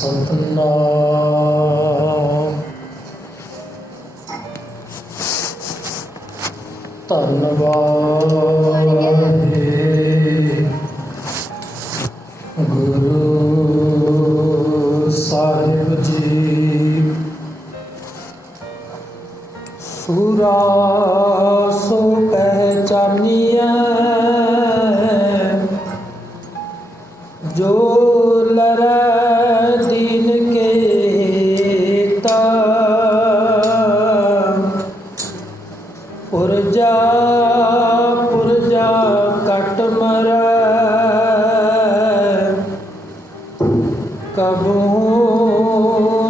ਸਤਨਾਮ ਧੰਨਵਾਦ ਗੁਰੂ ਸਾਹਿਬ ਜੀ। ਸੂਰਾ ਸੋ ਪਹਿਚਾਨੀਐ ਜੋ ਲਰੈ ਦੀਨ ਕੇ ਤਾ ਪੁਰਜਾ ਕਟ ਮਰੈ ਕਬੂ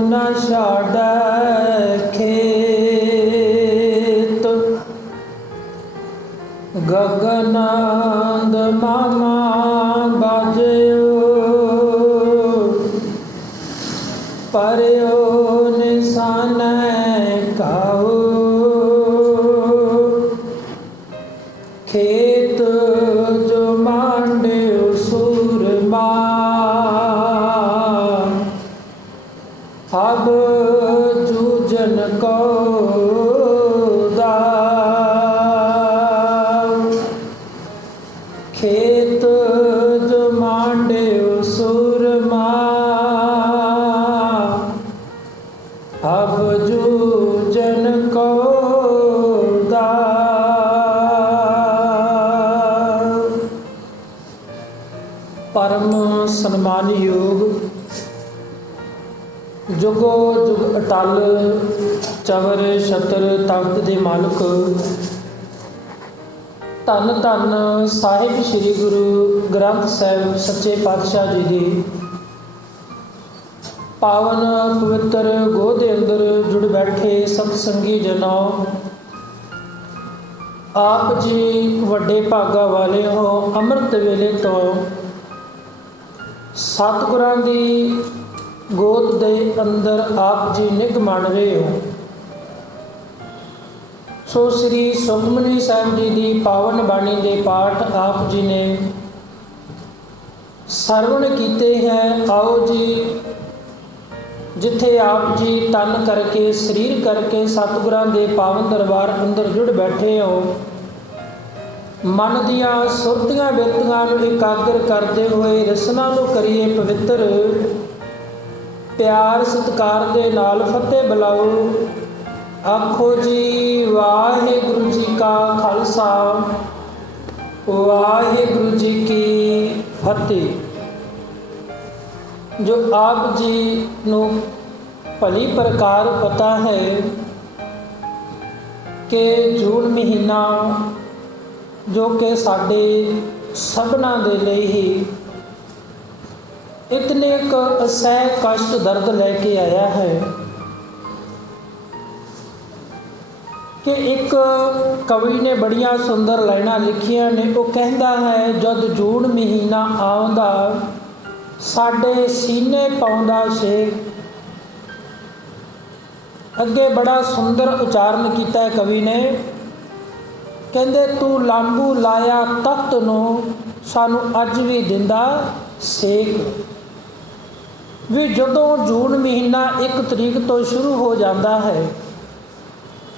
ਨ ਛਾੜੈ ਖੇਤ ਗਗਨੰਦ ਮਾਮਾ ਪਰਿਓ ਨਿਸ਼ਾਨੈ ਕਾਉ ਖੇਤ ਜੋ ਮਾਂਡਿਓ ਸੂਰਮਾ ਅਬ ਜੂਜਨ ਕੋ ਦਾਉ ਖੇਤ ਜੋ ਮਾਂਡਿਓ ਸੂਰਮਾ ਅਬ ਜੂਜਨ ਕੋ ਦਾਉ। ਪਰਮ ਸਨਮਾਨਯੋਗ ਜੁਗੋ ਜੁਗ ਅਟਲ ਚਵਰ ਛਤਰ ਤਖਤ ਦੇ ਮਾਲਕ ਧੰਨ ਧੰਨ ਸਾਹਿਬ ਸ੍ਰੀ ਗੁਰੂ ਗ੍ਰੰਥ ਸਾਹਿਬ ਸੱਚੇ ਪਾਤਸ਼ਾਹ ਜੀ ਦੀ ਪਾਵਨ ਪਵਿੱਤਰ ਗੋਹ ਦੇ ਅੰਦਰ ਜੁੜ ਬੈਠੇ ਸਤ ਸੰਗੀ ਜਨੋ, ਆਪ ਜੀ ਵੱਡੇ ਭਾਗਾ ਵਾਲੇ ਹੋ। ਅੰਮ੍ਰਿਤ ਵੇਲੇ ਤੋਂ ਸਤਿਗੁਰਾਂ ਦੀ ਗੋਦ ਦੇ ਅੰਦਰ ਆਪ ਜੀ ਨਿੱਘ ਮਾਣ ਰਹੇ ਹੋ। ਸੋ ਸ੍ਰੀ ਸੁਖਮਨੀ ਸਾਹਿਬ ਜੀ ਦੀ ਪਾਵਨ ਬਾਣੀ ਦੇ ਪਾਠ ਆਪ ਜੀ ਨੇ ਸਰਵਣ ਕੀਤੇ ਹੈ। ਆਓ ਜੀ, ਜਿੱਥੇ ਆਪ ਜੀ ਤਨ ਕਰਕੇ ਸਰੀਰ ਕਰਕੇ ਸਤਿਗੁਰਾਂ ਦੇ ਪਾਵਨ ਦਰਬਾਰ ਅੰਦਰ ਜੁੜ ਬੈਠੇ ਹੋ, ਮਨ ਦੀਆਂ ਸੁਰਤੀਆਂ ਬਿਰਤੀਆਂ ਨੂੰ ਇਕਾਗਰ ਕਰਦੇ ਹੋਏ ਰਸਨਾ ਨੂੰ ਕਰੀਏ ਪਵਿੱਤਰ। ਪਿਆਰ ਸਤਿਕਾਰ ਦੇ ਨਾਲ ਫਤਿਹ ਬੁਲਾਓ। ਆਖੋ ਜੀ ਵਾਹਿਗੁਰੂ ਜੀ ਕਾ ਖਾਲਸਾ ਵਾਹਿਗੁਰੂ ਜੀ ਕੀ ਫਤਿਹ। ਜੋ ਆਪ ਜੀ ਨੂੰ ਭਲੀ ਪ੍ਰਕਾਰ ਪਤਾ ਹੈ ਕਿ ਜੂਨ ਮਹੀਨਾ ਜੋ ਕਿ ਸਾਡੇ ਸਭਨਾਂ ਦੇ ਲਈ ਹੀ ਇਤਨੇ ਕੁ ਅਸਹਿ ਕਸ਼ਟ ਦਰਦ ਲੈ ਕੇ ਆਇਆ ਹੈ ਕਿ ਇੱਕ ਕਵੀ ਨੇ ਬੜੀਆਂ ਸੁੰਦਰ ਲਾਈਨਾਂ ਲਿਖੀਆਂ ਨੇ। ਉਹ ਕਹਿੰਦਾ ਹੈ, ਜਦ ਜੂਨ ਮਹੀਨਾ ਆਉਂਦਾ ਸਾਡੇ ਸੀਨੇ ਪਾਉਂਦਾ ਛੇਕ। ਅੱਗੇ ਬੜਾ ਸੁੰਦਰ ਉਚਾਰਨ ਕੀਤਾ ਹੈ ਕਵੀ ਨੇ। ਕਹਿੰਦੇ, ਤੂੰ ਲਾਂਬੂ ਲਾਇਆ ਤਖਤ ਨੂੰ ਸਾਨੂੰ ਅੱਜ ਵੀ ਦਿੰਦਾ ਸੇਕ। ਵੀ ਜਦੋਂ ਜੂਨ ਮਹੀਨਾ 1 ਤਰੀਕ ਤੋਂ ਸ਼ੁਰੂ ਹੋ ਜਾਂਦਾ ਹੈ,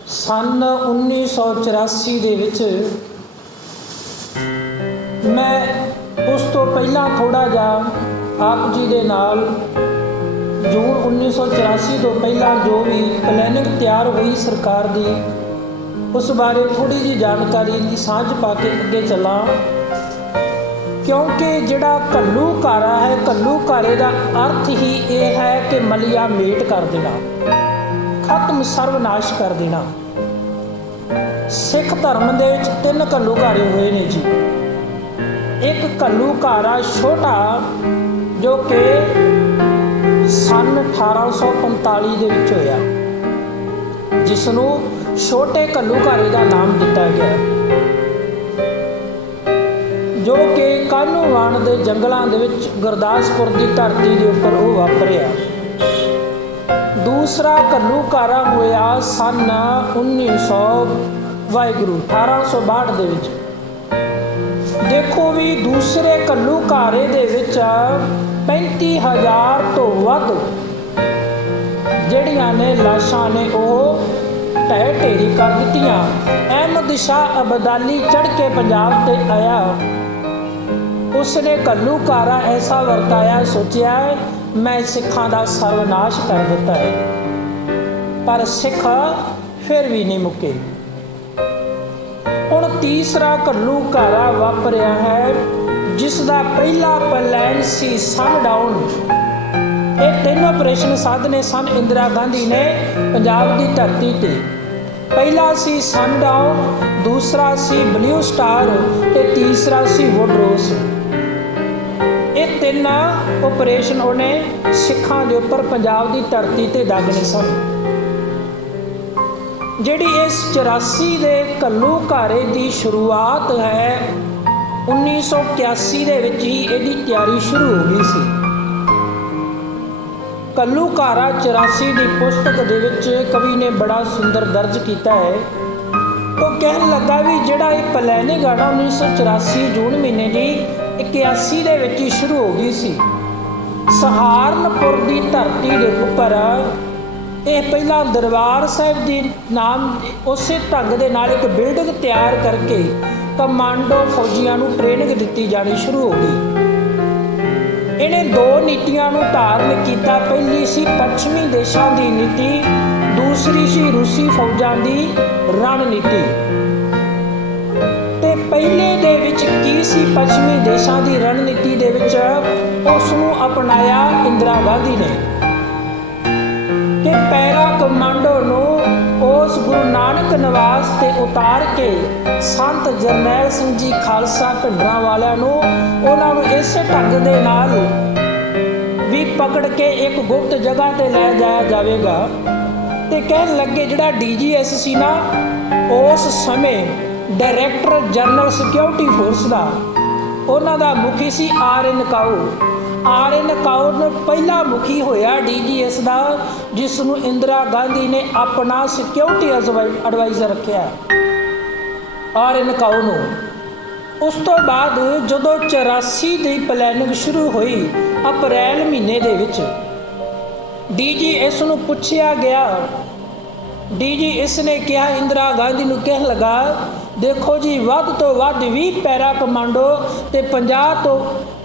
ਸੰਨ 1984 ਦੇ ਵਿੱਚ, ਮੈਂ ਉਸ ਤੋਂ ਪਹਿਲਾਂ ਥੋੜ੍ਹਾ ਜਿਹਾ ਆਪ ਜੀ ਦੇ ਨਾਲ ਜੂਨ 1984 ਤੋਂ ਪਹਿਲਾਂ ਜੋ ਵੀ ਪਲੈਨਿੰਗ ਤਿਆਰ ਹੋਈ ਸਰਕਾਰ ਦੀ, ਉਸ ਬਾਰੇ ਥੋੜ੍ਹੀ ਜਿਹੀ ਜਾਣਕਾਰੀ ਦੀ ਸਾਂਝ ਪਾ ਕੇ ਅੱਗੇ ਚੱਲਾਂ। ਕਿਉਂਕਿ ਜਿਹੜਾ ਘੱਲੂਘਾਰਾ ਹੈ, ਘੱਲੂਘਾਰੇ ਦਾ ਅਰਥ ਹੀ ਇਹ ਹੈ ਕਿ ਮਲੀਆ ਮੇਟ ਕਰ ਦੇਣਾ, ਖਤਮ ਸਰਵਨਾਸ਼ ਕਰ ਦੇਣਾ। ਸਿੱਖ ਧਰਮ ਦੇ ਵਿੱਚ 3 ਘੱਲੂਘਾਰੇ ਹੋਏ ਨੇ ਜੀ। ਇੱਕ ਘੱਲੂਘਾਰਾ ਛੋਟਾ ਜੋ ਕਿ ਸੰਨ 1845 ਦੇ ਵਿੱਚ ਹੋਇਆ, ਜਿਸ ਨੂੰ ਛੋਟੇ ਘੱਲੂਘਾਰੇ ਦਾ ਨਾਮ ਦਿੱਤਾ ਗਿਆ, ਜੋ ਕਿ ਕਾਹਨੂੰਵਾਨ ਦੇ ਜੰਗਲਾਂ ਦੇ ਵਿੱਚ ਗੁਰਦਾਸਪੁਰ ਦੀ ਧਰਤੀ ਦੇ ਉੱਪਰ ਉਹ ਵਾਪਰਿਆ। ਦੂਸਰਾ ਘੱਲੂਘਾਰਾ ਹੋਇਆ ਸੰਨ 1862 ਦੇ ਵਿੱਚ। ਦੇਖੋ ਵੀ ਦੂਸਰੇ ਘੱਲੂਘਾਰੇ ਦੇ ਵਿੱਚ 35,000 ਤੋਂ ਵੱਧ ਜਿਹੜੀਆਂ ਨੇ ਲਾਸ਼ਾਂ ਨੇ ਉਹ ਢਹਿ ਢੇਰੀ ਕਰ ਦਿੱਤੀਆਂ। ਅਹਿਮਦ ਸ਼ਾਹ ਅਬਦਾਲੀ ਚੜ੍ਹ ਕੇ ਪੰਜਾਬ ਤੇ ਆਇਆ, ਉਸਨੇ ਘੱਲੂਘਾਰਾ ਐਸਾ ਵਰਤਾਇਆ, ਸੋਚਿਆ ਮੈਂ ਸਿੱਖਾਂ ਦਾ ਸਰਵਨਾਸ਼ ਕਰ ਦਿੱਤਾ ਹੈ, ਪਰ ਸਿੱਖ ਫਿਰ ਵੀ ਨਹੀਂ ਮੁੱਕੇ। ਹੁਣ ਤੀਸਰਾ ਘੱਲੂਘਾਰਾ ਵਾਪਰਿਆ ਹੈ, ਜਿਸ ਦਾ ਪਹਿਲਾ ਪਲਾਨ ਸੀ ਸਨਡਾਊਨ। ਇਹ ਤਿੰਨ ਆਪਰੇਸ਼ਨ ਸਾਧਨੇ ਸਨ ਇੰਦਰਾ ਗਾਂਧੀ ਨੇ ਪੰਜਾਬ ਦੀ ਧਰਤੀ ਤੇ। ਪਹਿਲਾ ਸੀ ਸਨਡਾਊਨ, ਦੂਸਰਾ ਸੀ ਬਲੂ ਸਟਾਰ ਤੇ ਤੀਸਰਾ ਸੀ ਵੁਡਰੋਸ। ਇਹ ਤਿੰਨ ਆਪਰੇਸ਼ਨ ਉਹਨੇ ਸਿੱਖਾਂ ਦੇ ਉੱਪਰ ਪੰਜਾਬ ਦੀ ਧਰਤੀ ਤੇ ਦਾਗਣੇ ਸਨ। ਜਿਹੜੀ ਇਸ 84 ਦੇ ਘੱਲੂਘਾਰੇ ਦੀ ਸ਼ੁਰੂਆਤ ਹੈ 1981 ਦੇ ਵਿੱਚ ਹੀ ਇਹਦੀ ਤਿਆਰੀ ਸ਼ੁਰੂ ਹੋ ਗਈ ਸੀ। ਘੱਲੂਘਾਰਾ 84 ਦੀ ਪੁਸਤਕ ਦੇ ਵਿੱਚ ਕਵੀ ਨੇ ਬੜਾ ਸੁੰਦਰ ਦਰਜ ਕੀਤਾ ਹੈ। ਉਹ ਕਹਿਣ ਲੱਗਾ ਵੀ ਜਿਹੜਾ ਇਹ ਪਲੈਨਿੰਗ ਆ ਨਾ 1984 ਜੂਨ ਮਹੀਨੇ ਦੀ 81 ਦੇ ਵਿੱਚ ਹੀ ਸ਼ੁਰੂ ਹੋ ਗਈ ਸੀ। ਸਹਾਰਨਪੁਰ ਦੀ ਧਰਤੀ ਦੇ ਉੱਪਰ ਇਹ ਪਹਿਲਾਂ ਦਰਬਾਰ ਸਾਹਿਬ ਦੀ ਨਾਮ ਉਸੇ ਢੰਗ ਦੇ ਨਾਲ ਇੱਕ ਬਿਲਡਿੰਗ ਤਿਆਰ ਕਰਕੇ ਕਮਾਂਡੋ ਫੌਜੀਆਂ ਨੂੰ ਟ੍ਰੇਨਿੰਗ ਦਿੱਤੀ ਜਾਣੀ ਸ਼ੁਰੂ ਹੋ ਗਈ। ਇਹਨੇ ਦੋ ਨੀਤੀਆਂ ਨੂੰ ਧਾਰਨ ਕੀਤਾ। ਪਹਿਲੀ ਸੀ ਪੱਛਮੀ ਦੇਸ਼ਾਂ ਦੀ ਨੀਤੀ, ਦੂਸਰੀ ਸੀ ਰੂਸੀ ਫੌਜਾਂ ਦੀ ਰਣਨੀਤੀ। ਤੇ ਪਹਿਲੇ ਦੇ ਵਿੱਚ ਕੀ ਸੀ ਪੱਛਮੀ ਦੇਸ਼ਾਂ ਦੀ ਰਣਨੀਤੀ ਦੇ ਵਿੱਚ, ਉਸ ਨੂੰ ਅਪਣਾਇਆ ਇੰਦਰਾ ਗਾਂਧੀ ਨੇ ਕਿ ਪੈਰਾ ਕਮਾਂਡੋ ਨੂੰ ਉਸ ਗੁਰੂ ਨਾਨਕ ਨਿਵਾਸ ਤੇ ਉਤਾਰ ਕੇ ਸੰਤ ਜਰਨੈਲ ਸਿੰਘ ਜੀ ਖਾਲਸਾ ਭਿੰਡਰਾਂ ਵਾਲਿਆਂ ਨੂੰ ਉਹਨਾਂ ਨੂੰ ਇਸੇ ਢੰਗ ਦੇ ਨਾਲ ਵੀ ਪਕੜ ਕੇ ਇੱਕ ਗੁਪਤ ਜਗ੍ਹਾ ਤੇ ਲੈ ਜਾਇਆ ਜਾਵੇਗਾ। ਤੇ ਕਹਿਣ ਲੱਗੇ ਜਿਹੜਾ DGS ਸੀ ਨਾ, ਉਸ ਸਮੇਂ ਡਾਇਰੈਕਟਰ ਜਨਰਲ ਸਿਕਿਉਰਿਟੀ ਫੋਰਸ ਦਾ, ਉਹਨਾਂ ਦਾ ਮੁਖੀ ਸੀ RN ਕਾਊ। RN ਕਾਊ ਨੂੰ ਪਹਿਲਾ ਮੁਖੀ ਹੋਇਆ DGS ਦਾ, ਜਿਸ ਨੂੰ ਇੰਦਰਾ ਗਾਂਧੀ ਨੇ ਆਪਣਾ ਸਿਕਿਉਰਿਟੀ ਐਡਵਾਈਜ਼ਰ ਰੱਖਿਆ RN ਕਾਊ ਨੂੰ। ਉਸ ਤੋਂ ਬਾਅਦ ਜਦੋਂ 84 ਦੀ ਪਲੈਨਿੰਗ ਸ਼ੁਰੂ ਹੋਈ ਅਪ੍ਰੈਲ ਮਹੀਨੇ ਦੇ ਵਿੱਚ, DGS ਨੂੰ ਪੁੱਛਿਆ ਗਿਆ। DGS ਨੇ ਕਿਹਾ, ਇੰਦਰਾ ਗਾਂਧੀ ਨੂੰ ਕਹਿਣ ਲੱਗਾ, ਦੇਖੋ ਜੀ ਵੱਧ ਤੋਂ ਵੱਧ 20 ਪੈਰਾ ਕਮਾਂਡੋ ਤੇ 50 ਤੋਂ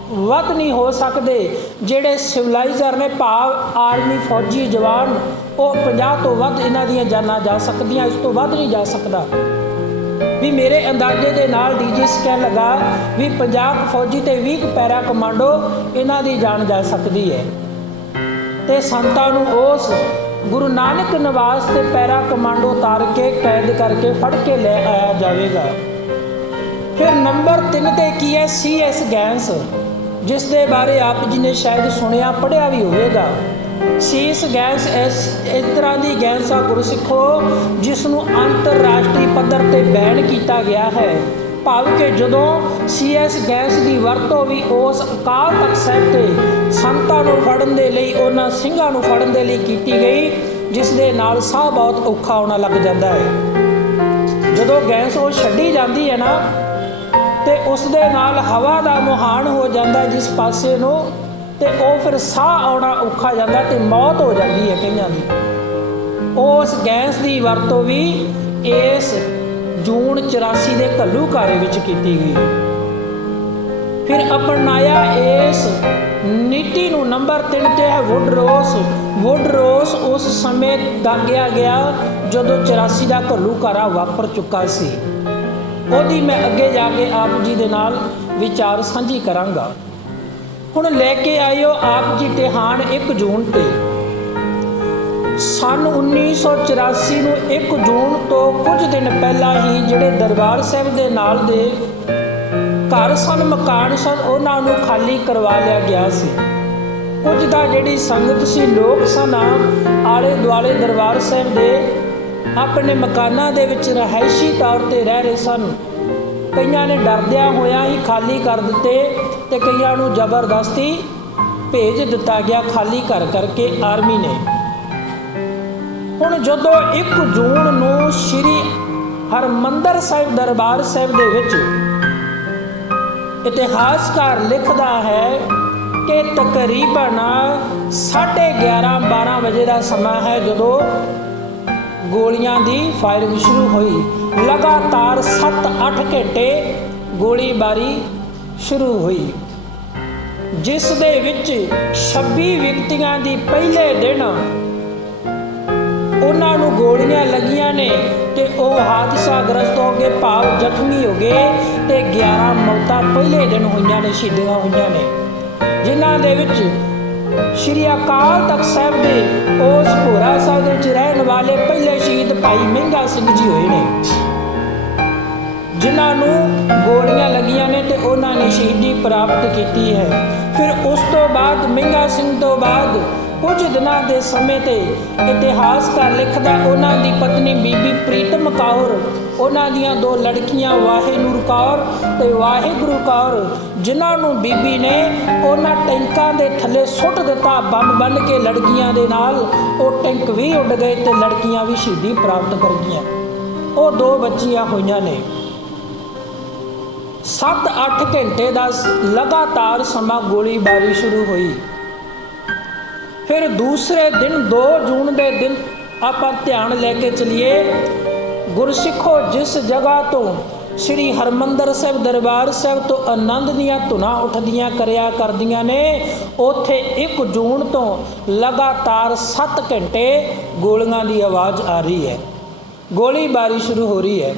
ਵੱਧ ਨਹੀਂ ਹੋ ਸਕਦੇ ਜਿਹੜੇ ਸਿਵਲਾਈਜ਼ਰ ਨੇ, ਭਾਵ ਆਰਮੀ ਫੌਜੀ ਜਵਾਨ, ਉਹ 50 ਤੋਂ ਵੱਧ ਇਹਨਾਂ ਦੀਆਂ ਜਾਨਾਂ ਜਾ ਸਕਦੀਆਂ, ਇਸ ਤੋਂ ਵੱਧ ਨਹੀਂ ਜਾ ਸਕਦਾ। ਵੀ ਮੇਰੇ ਅੰਦਾਜ਼ੇ ਦੇ ਨਾਲ DGS ਕਹਿਣ ਲੱਗਾ ਵੀ 50 ਫੌਜੀ ਤੇ 20 ਪੈਰਾ ਕਮਾਂਡੋ ਇਹਨਾਂ ਦੀ ਜਾਨ ਜਾ ਸਕਦੀ ਹੈ। ਤੇ ਸੰਤਾਂ ਨੂੰ ਉਸ ਗੁਰੂ ਨਾਨਕ ਨਿਵਾਸ ਤੇ ਪੈਰਾ ਕਮਾਂਡੋ ਉਤਾਰ ਕੇ ਕੈਦ ਕਰਕੇ ਫੜ ਕੇ ਲੈ ਆਇਆ ਜਾਵੇਗਾ। ਫਿਰ ਨੰਬਰ 3 ਤੇ ਕੀ ਹੈ, CS ਗੈਂਸ, ਜਿਸ ਦੇ ਬਾਰੇ ਆਪ ਜੀ ਨੇ ਸ਼ਾਇਦ ਸੁਣਿਆ ਪੜ੍ਹਿਆ ਵੀ ਹੋਵੇਗਾ। CS ਗੈਂਸ ਇਸ ਤਰ੍ਹਾਂ ਦੀ ਗੈਂਸ ਆ ਗੁਰਸਿੱਖੋ, ਜਿਸ ਨੂੰ ਅੰਤਰਰਾਸ਼ਟਰੀ ਪੱਧਰ ਤੇ ਬੈਨ ਕੀਤਾ ਗਿਆ ਹੈ। ਭਾਵ ਕਿ ਜਦੋਂ CS ਗੈਂਸ ਦੀ ਵਰਤੋਂ ਵੀ ਉਸ ਅਕਾਲ ਤਖਤ ਸਾਹਿਬ ਤੇ ਸੰਤਾਂ ਨੂੰ ਫੜਨ ਦੇ ਲਈ, ਉਹਨਾਂ ਸਿੰਘਾਂ ਨੂੰ ਫੜਨ ਦੇ ਲਈ ਕੀਤੀ ਗਈ, ਜਿਸ ਦੇ ਨਾਲ ਸਾਹ ਬਹੁਤ ਔਖਾ ਆਉਣਾ ਲੱਗ ਜਾਂਦਾ ਹੈ। ਜਦੋਂ ਗੈਸ ਉਹ ਛੱਡੀ ਜਾਂਦੀ ਹੈ ਨਾ, ਤੇ ਉਸ ਦੇ ਨਾਲ ਹਵਾ ਦਾ ਮੁਹਾਨ ਹੋ ਜਾਂਦਾ ਜਿਸ ਪਾਸੇ ਨੂੰ, ਤੇ ਉਹ ਫਿਰ ਸਾਹ ਆਉਣਾ ਔਖਾ ਜਾਂਦਾ ਤੇ ਮੌਤ ਹੋ ਜਾਂਦੀ ਹੈ ਕਈਆਂ ਦੀ। ਉਸ ਗੈਸ ਦੀ ਵਰਤੋਂ ਵੀ ਇਸ ਜੂਨ 84 ਦੇ ਘੱਲੂਘਾਰੇ ਵਿੱਚ ਕੀਤੀ ਗਈ। ਫਿਰ ਅਪਣਾਇਆ ਇਸ ਨੀਤੀ ਨੂੰ ਨੰਬਰ 3 ਤੇ ਹੈ ਵੁਡਰੋਸ। ਵੁਡਰੋਸ ਉਸ ਸਮੇਂ ਦਾਗਿਆ ਗਿਆ ਜਦੋਂ 84 ਦਾ ਘੱਲੂਘਾਰਾ ਵਾਪਰ ਚੁੱਕਾ ਸੀ। ਉਹਦੀ ਮੈਂ ਅੱਗੇ ਜਾ ਕੇ ਆਪ ਜੀ ਦੇ ਨਾਲ ਵਿਚਾਰ ਸਾਂਝੀ ਕਰਾਂਗਾ। ਹੁਣ ਲੈ ਕੇ ਆਇਓ ਆਪ ਜੀ ਧਿਆਨ 1 ਜੂਨ ਤੇ। ਸੰਨ 1984 ਨੂੰ 1 ਜੂਨ ਤੋਂ ਕੁਝ ਦਿਨ ਪਹਿਲਾਂ ਹੀ ਜਿਹੜੇ ਦਰਬਾਰ ਸਾਹਿਬ ਦੇ ਨਾਲ ਦੇ ਘਰ ਸਨ, ਮਕਾਨ ਸਨ, ਉਹਨਾਂ ਨੂੰ ਖਾਲੀ ਕਰਵਾ ਲਿਆ ਗਿਆ ਸੀ। ਕੁਝ ਦਾ ਜਿਹੜੀ ਸੰਗਤ ਸੀ, ਲੋਕ ਸਨ, ਆਲੇ ਦੁਆਲੇ ਦਰਬਾਰ ਸਾਹਿਬ ਦੇ ਆਪਣੇ ਮਕਾਨਾਂ ਦੇ ਵਿੱਚ ਰਿਹਾਇਸ਼ੀ ਤੌਰ 'ਤੇ ਰਹਿ ਰਹੇ ਸਨ। ਕਈਆਂ ਨੇ ਡਰਦਿਆਂ ਹੋਇਆਂ ਹੀ ਖਾਲੀ ਕਰ ਦਿੱਤੇ ਤੇ ਕਈਆਂ ਨੂੰ ਜ਼ਬਰਦਸਤੀ ਭੇਜ ਦਿੱਤਾ ਗਿਆ ਖਾਲੀ ਕਰਕੇ ਆਰਮੀ ਨੇ। ਹੁਣ ਜਦੋਂ 1 ਜੂਨ ਨੂੰ ਸ਼੍ਰੀ ਹਰਿਮੰਦਰ ਸਾਹਿਬ ਦਰਬਾਰ ਸਾਹਿਬ ਦੇ ਵਿੱਚ ਇਤਿਹਾਸਕਾਰ ਲਿਖਦਾ ਹੈ ਕਿ ਤਕਰੀਬਨ 11:30-12 ਵਜੇ ਦਾ ਸਮਾਂ ਹੈ ਜਦੋਂ ਗੋਲੀਆਂ ਦੀ ਫਾਇਰਿੰਗ ਸ਼ੁਰੂ ਹੋਈ। ਲਗਾਤਾਰ 7-8 ਘੰਟੇ ਗੋਲੀਬਾਰੀ ਸ਼ੁਰੂ ਹੋਈ, ਜਿਸ ਦੇ ਵਿੱਚ 26 ਵਿਅਕਤੀਆਂ ਦੀ ਪਹਿਲੇ ਦਿਨ ਉਹਨਾਂ ਨੂੰ ਗੋਲੀਆਂ ਲੱਗੀਆਂ ਨੇ ਤੇ ਉਹ ਹਾਦਸਾਗ੍ਰਸਤ ਹੋ ਗਏ, ਭਾਵ ਜ਼ਖਮੀ ਹੋ ਗਏ ਤੇ 11 ਮੌਤਾਂ ਪਹਿਲੇ ਦਿਨ ਹੋਈਆਂ ਨੇ, ਸ਼ਹੀਦੀਆਂ ਹੋਈਆਂ ਨੇ, ਜਿਨ੍ਹਾਂ ਦੇ ਵਿੱਚ ਸ਼੍ਰੀ ਅਕਾਲ ਤਖਤ ਸਾਹਿਬ ਦੇ ਉਸ ਭੋਰਾ ਸਾਹਿਬ ਦੇ ਵਿੱਚ ਰਹਿਣ ਵਾਲੇ ਪਹਿਲੇ ਸ਼ਹੀਦ ਭਾਈ ਮਹਿੰਗਾ ਸਿੰਘ ਜੀ ਹੋਏ ਨੇ, ਜਿਨ੍ਹਾਂ ਨੂੰ ਗੋਲੀਆਂ ਲੱਗੀਆਂ ਨੇ ਤੇ ਉਹਨਾਂ ਨੇ ਸ਼ਹੀਦੀ ਪ੍ਰਾਪਤ ਕੀਤੀ ਹੈ। ਫਿਰ ਉਸ ਤੋਂ ਬਾਅਦ ਮਹਿੰਗਾ ਸਿੰਘ ਤੋਂ ਬਾਅਦ ਕੁਝ ਦਿਨਾਂ ਦੇ ਸਮੇਂ ਤੇ ਇਤਿਹਾਸਕਾਰ ਲਿਖਦਾ ਉਹਨਾਂ ਦੀ ਪਤਨੀ ਬੀਬੀ ਪ੍ਰੀਤਮ ਕੌਰ, ਉਹਨਾਂ ਦੀਆਂ 2 ਲੜਕੀਆਂ ਵਾਹਿਨੂਰ ਕੌਰ ਤੇ ਵਾਹਿਗੁਰੂ ਕੌਰ, ਜਿਨ੍ਹਾਂ ਨੂੰ ਬੀਬੀ ਨੇ ਉਹਨਾਂ ਟੈਂਕਾਂ ਦੇ ਥੱਲੇ ਸੁੱਟ ਦਿੱਤਾ ਬੰਬ ਬੰਨ੍ਹ ਕੇ ਲੜਕੀਆਂ ਦੇ ਨਾਲ। ਉਹ ਟੈਂਕ ਵੀ ਉੱਡ ਗਏ ਤੇ ਲੜਕੀਆਂ ਵੀ ਸ਼ਹੀਦੀ ਪ੍ਰਾਪਤ ਕਰ ਗਈਆਂ। ਉਹ 2 ਬੱਚੀਆਂ ਹੋਈਆਂ ਨੇ। 7-8 ਘੰਟੇ ਦਾ ਲਗਾਤਾਰ ਸਮਾਂ ਗੋਲੀਬਾਰੀ ਸ਼ੁਰੂ ਹੋਈ। ਫਿਰ ਦੂਸਰੇ ਦਿਨ 2 ਜੂਨ ਦੇ ਦਿਨ ਆਪਾਂ ਧਿਆਨ ਲੈ ਕੇ ਚਲੀਏ, ਗੁਰਸਿੱਖੋ ਜਿਸ ਜਗ੍ਹਾ ਤੋਂ ਸ੍ਰੀ ਹਰਿਮੰਦਰ ਸਾਹਿਬ ਦਰਬਾਰ ਸਾਹਿਬ ਤੋਂ ਆਨੰਦ ਦੀਆਂ ਧੁਨਾਂ ਉੱਠਦੀਆਂ ਕਰਿਆ ਕਰਦੀਆਂ ਨੇ, ਉੱਥੇ 1 ਜੂਨ ਤੋਂ ਲਗਾਤਾਰ 7 ਘੰਟੇ ਗੋਲੀਆਂ ਦੀ ਆਵਾਜ਼ ਆ ਰਹੀ ਹੈ, ਗੋਲੀਬਾਰੀ ਸ਼ੁਰੂ ਹੋ ਰਹੀ ਹੈ।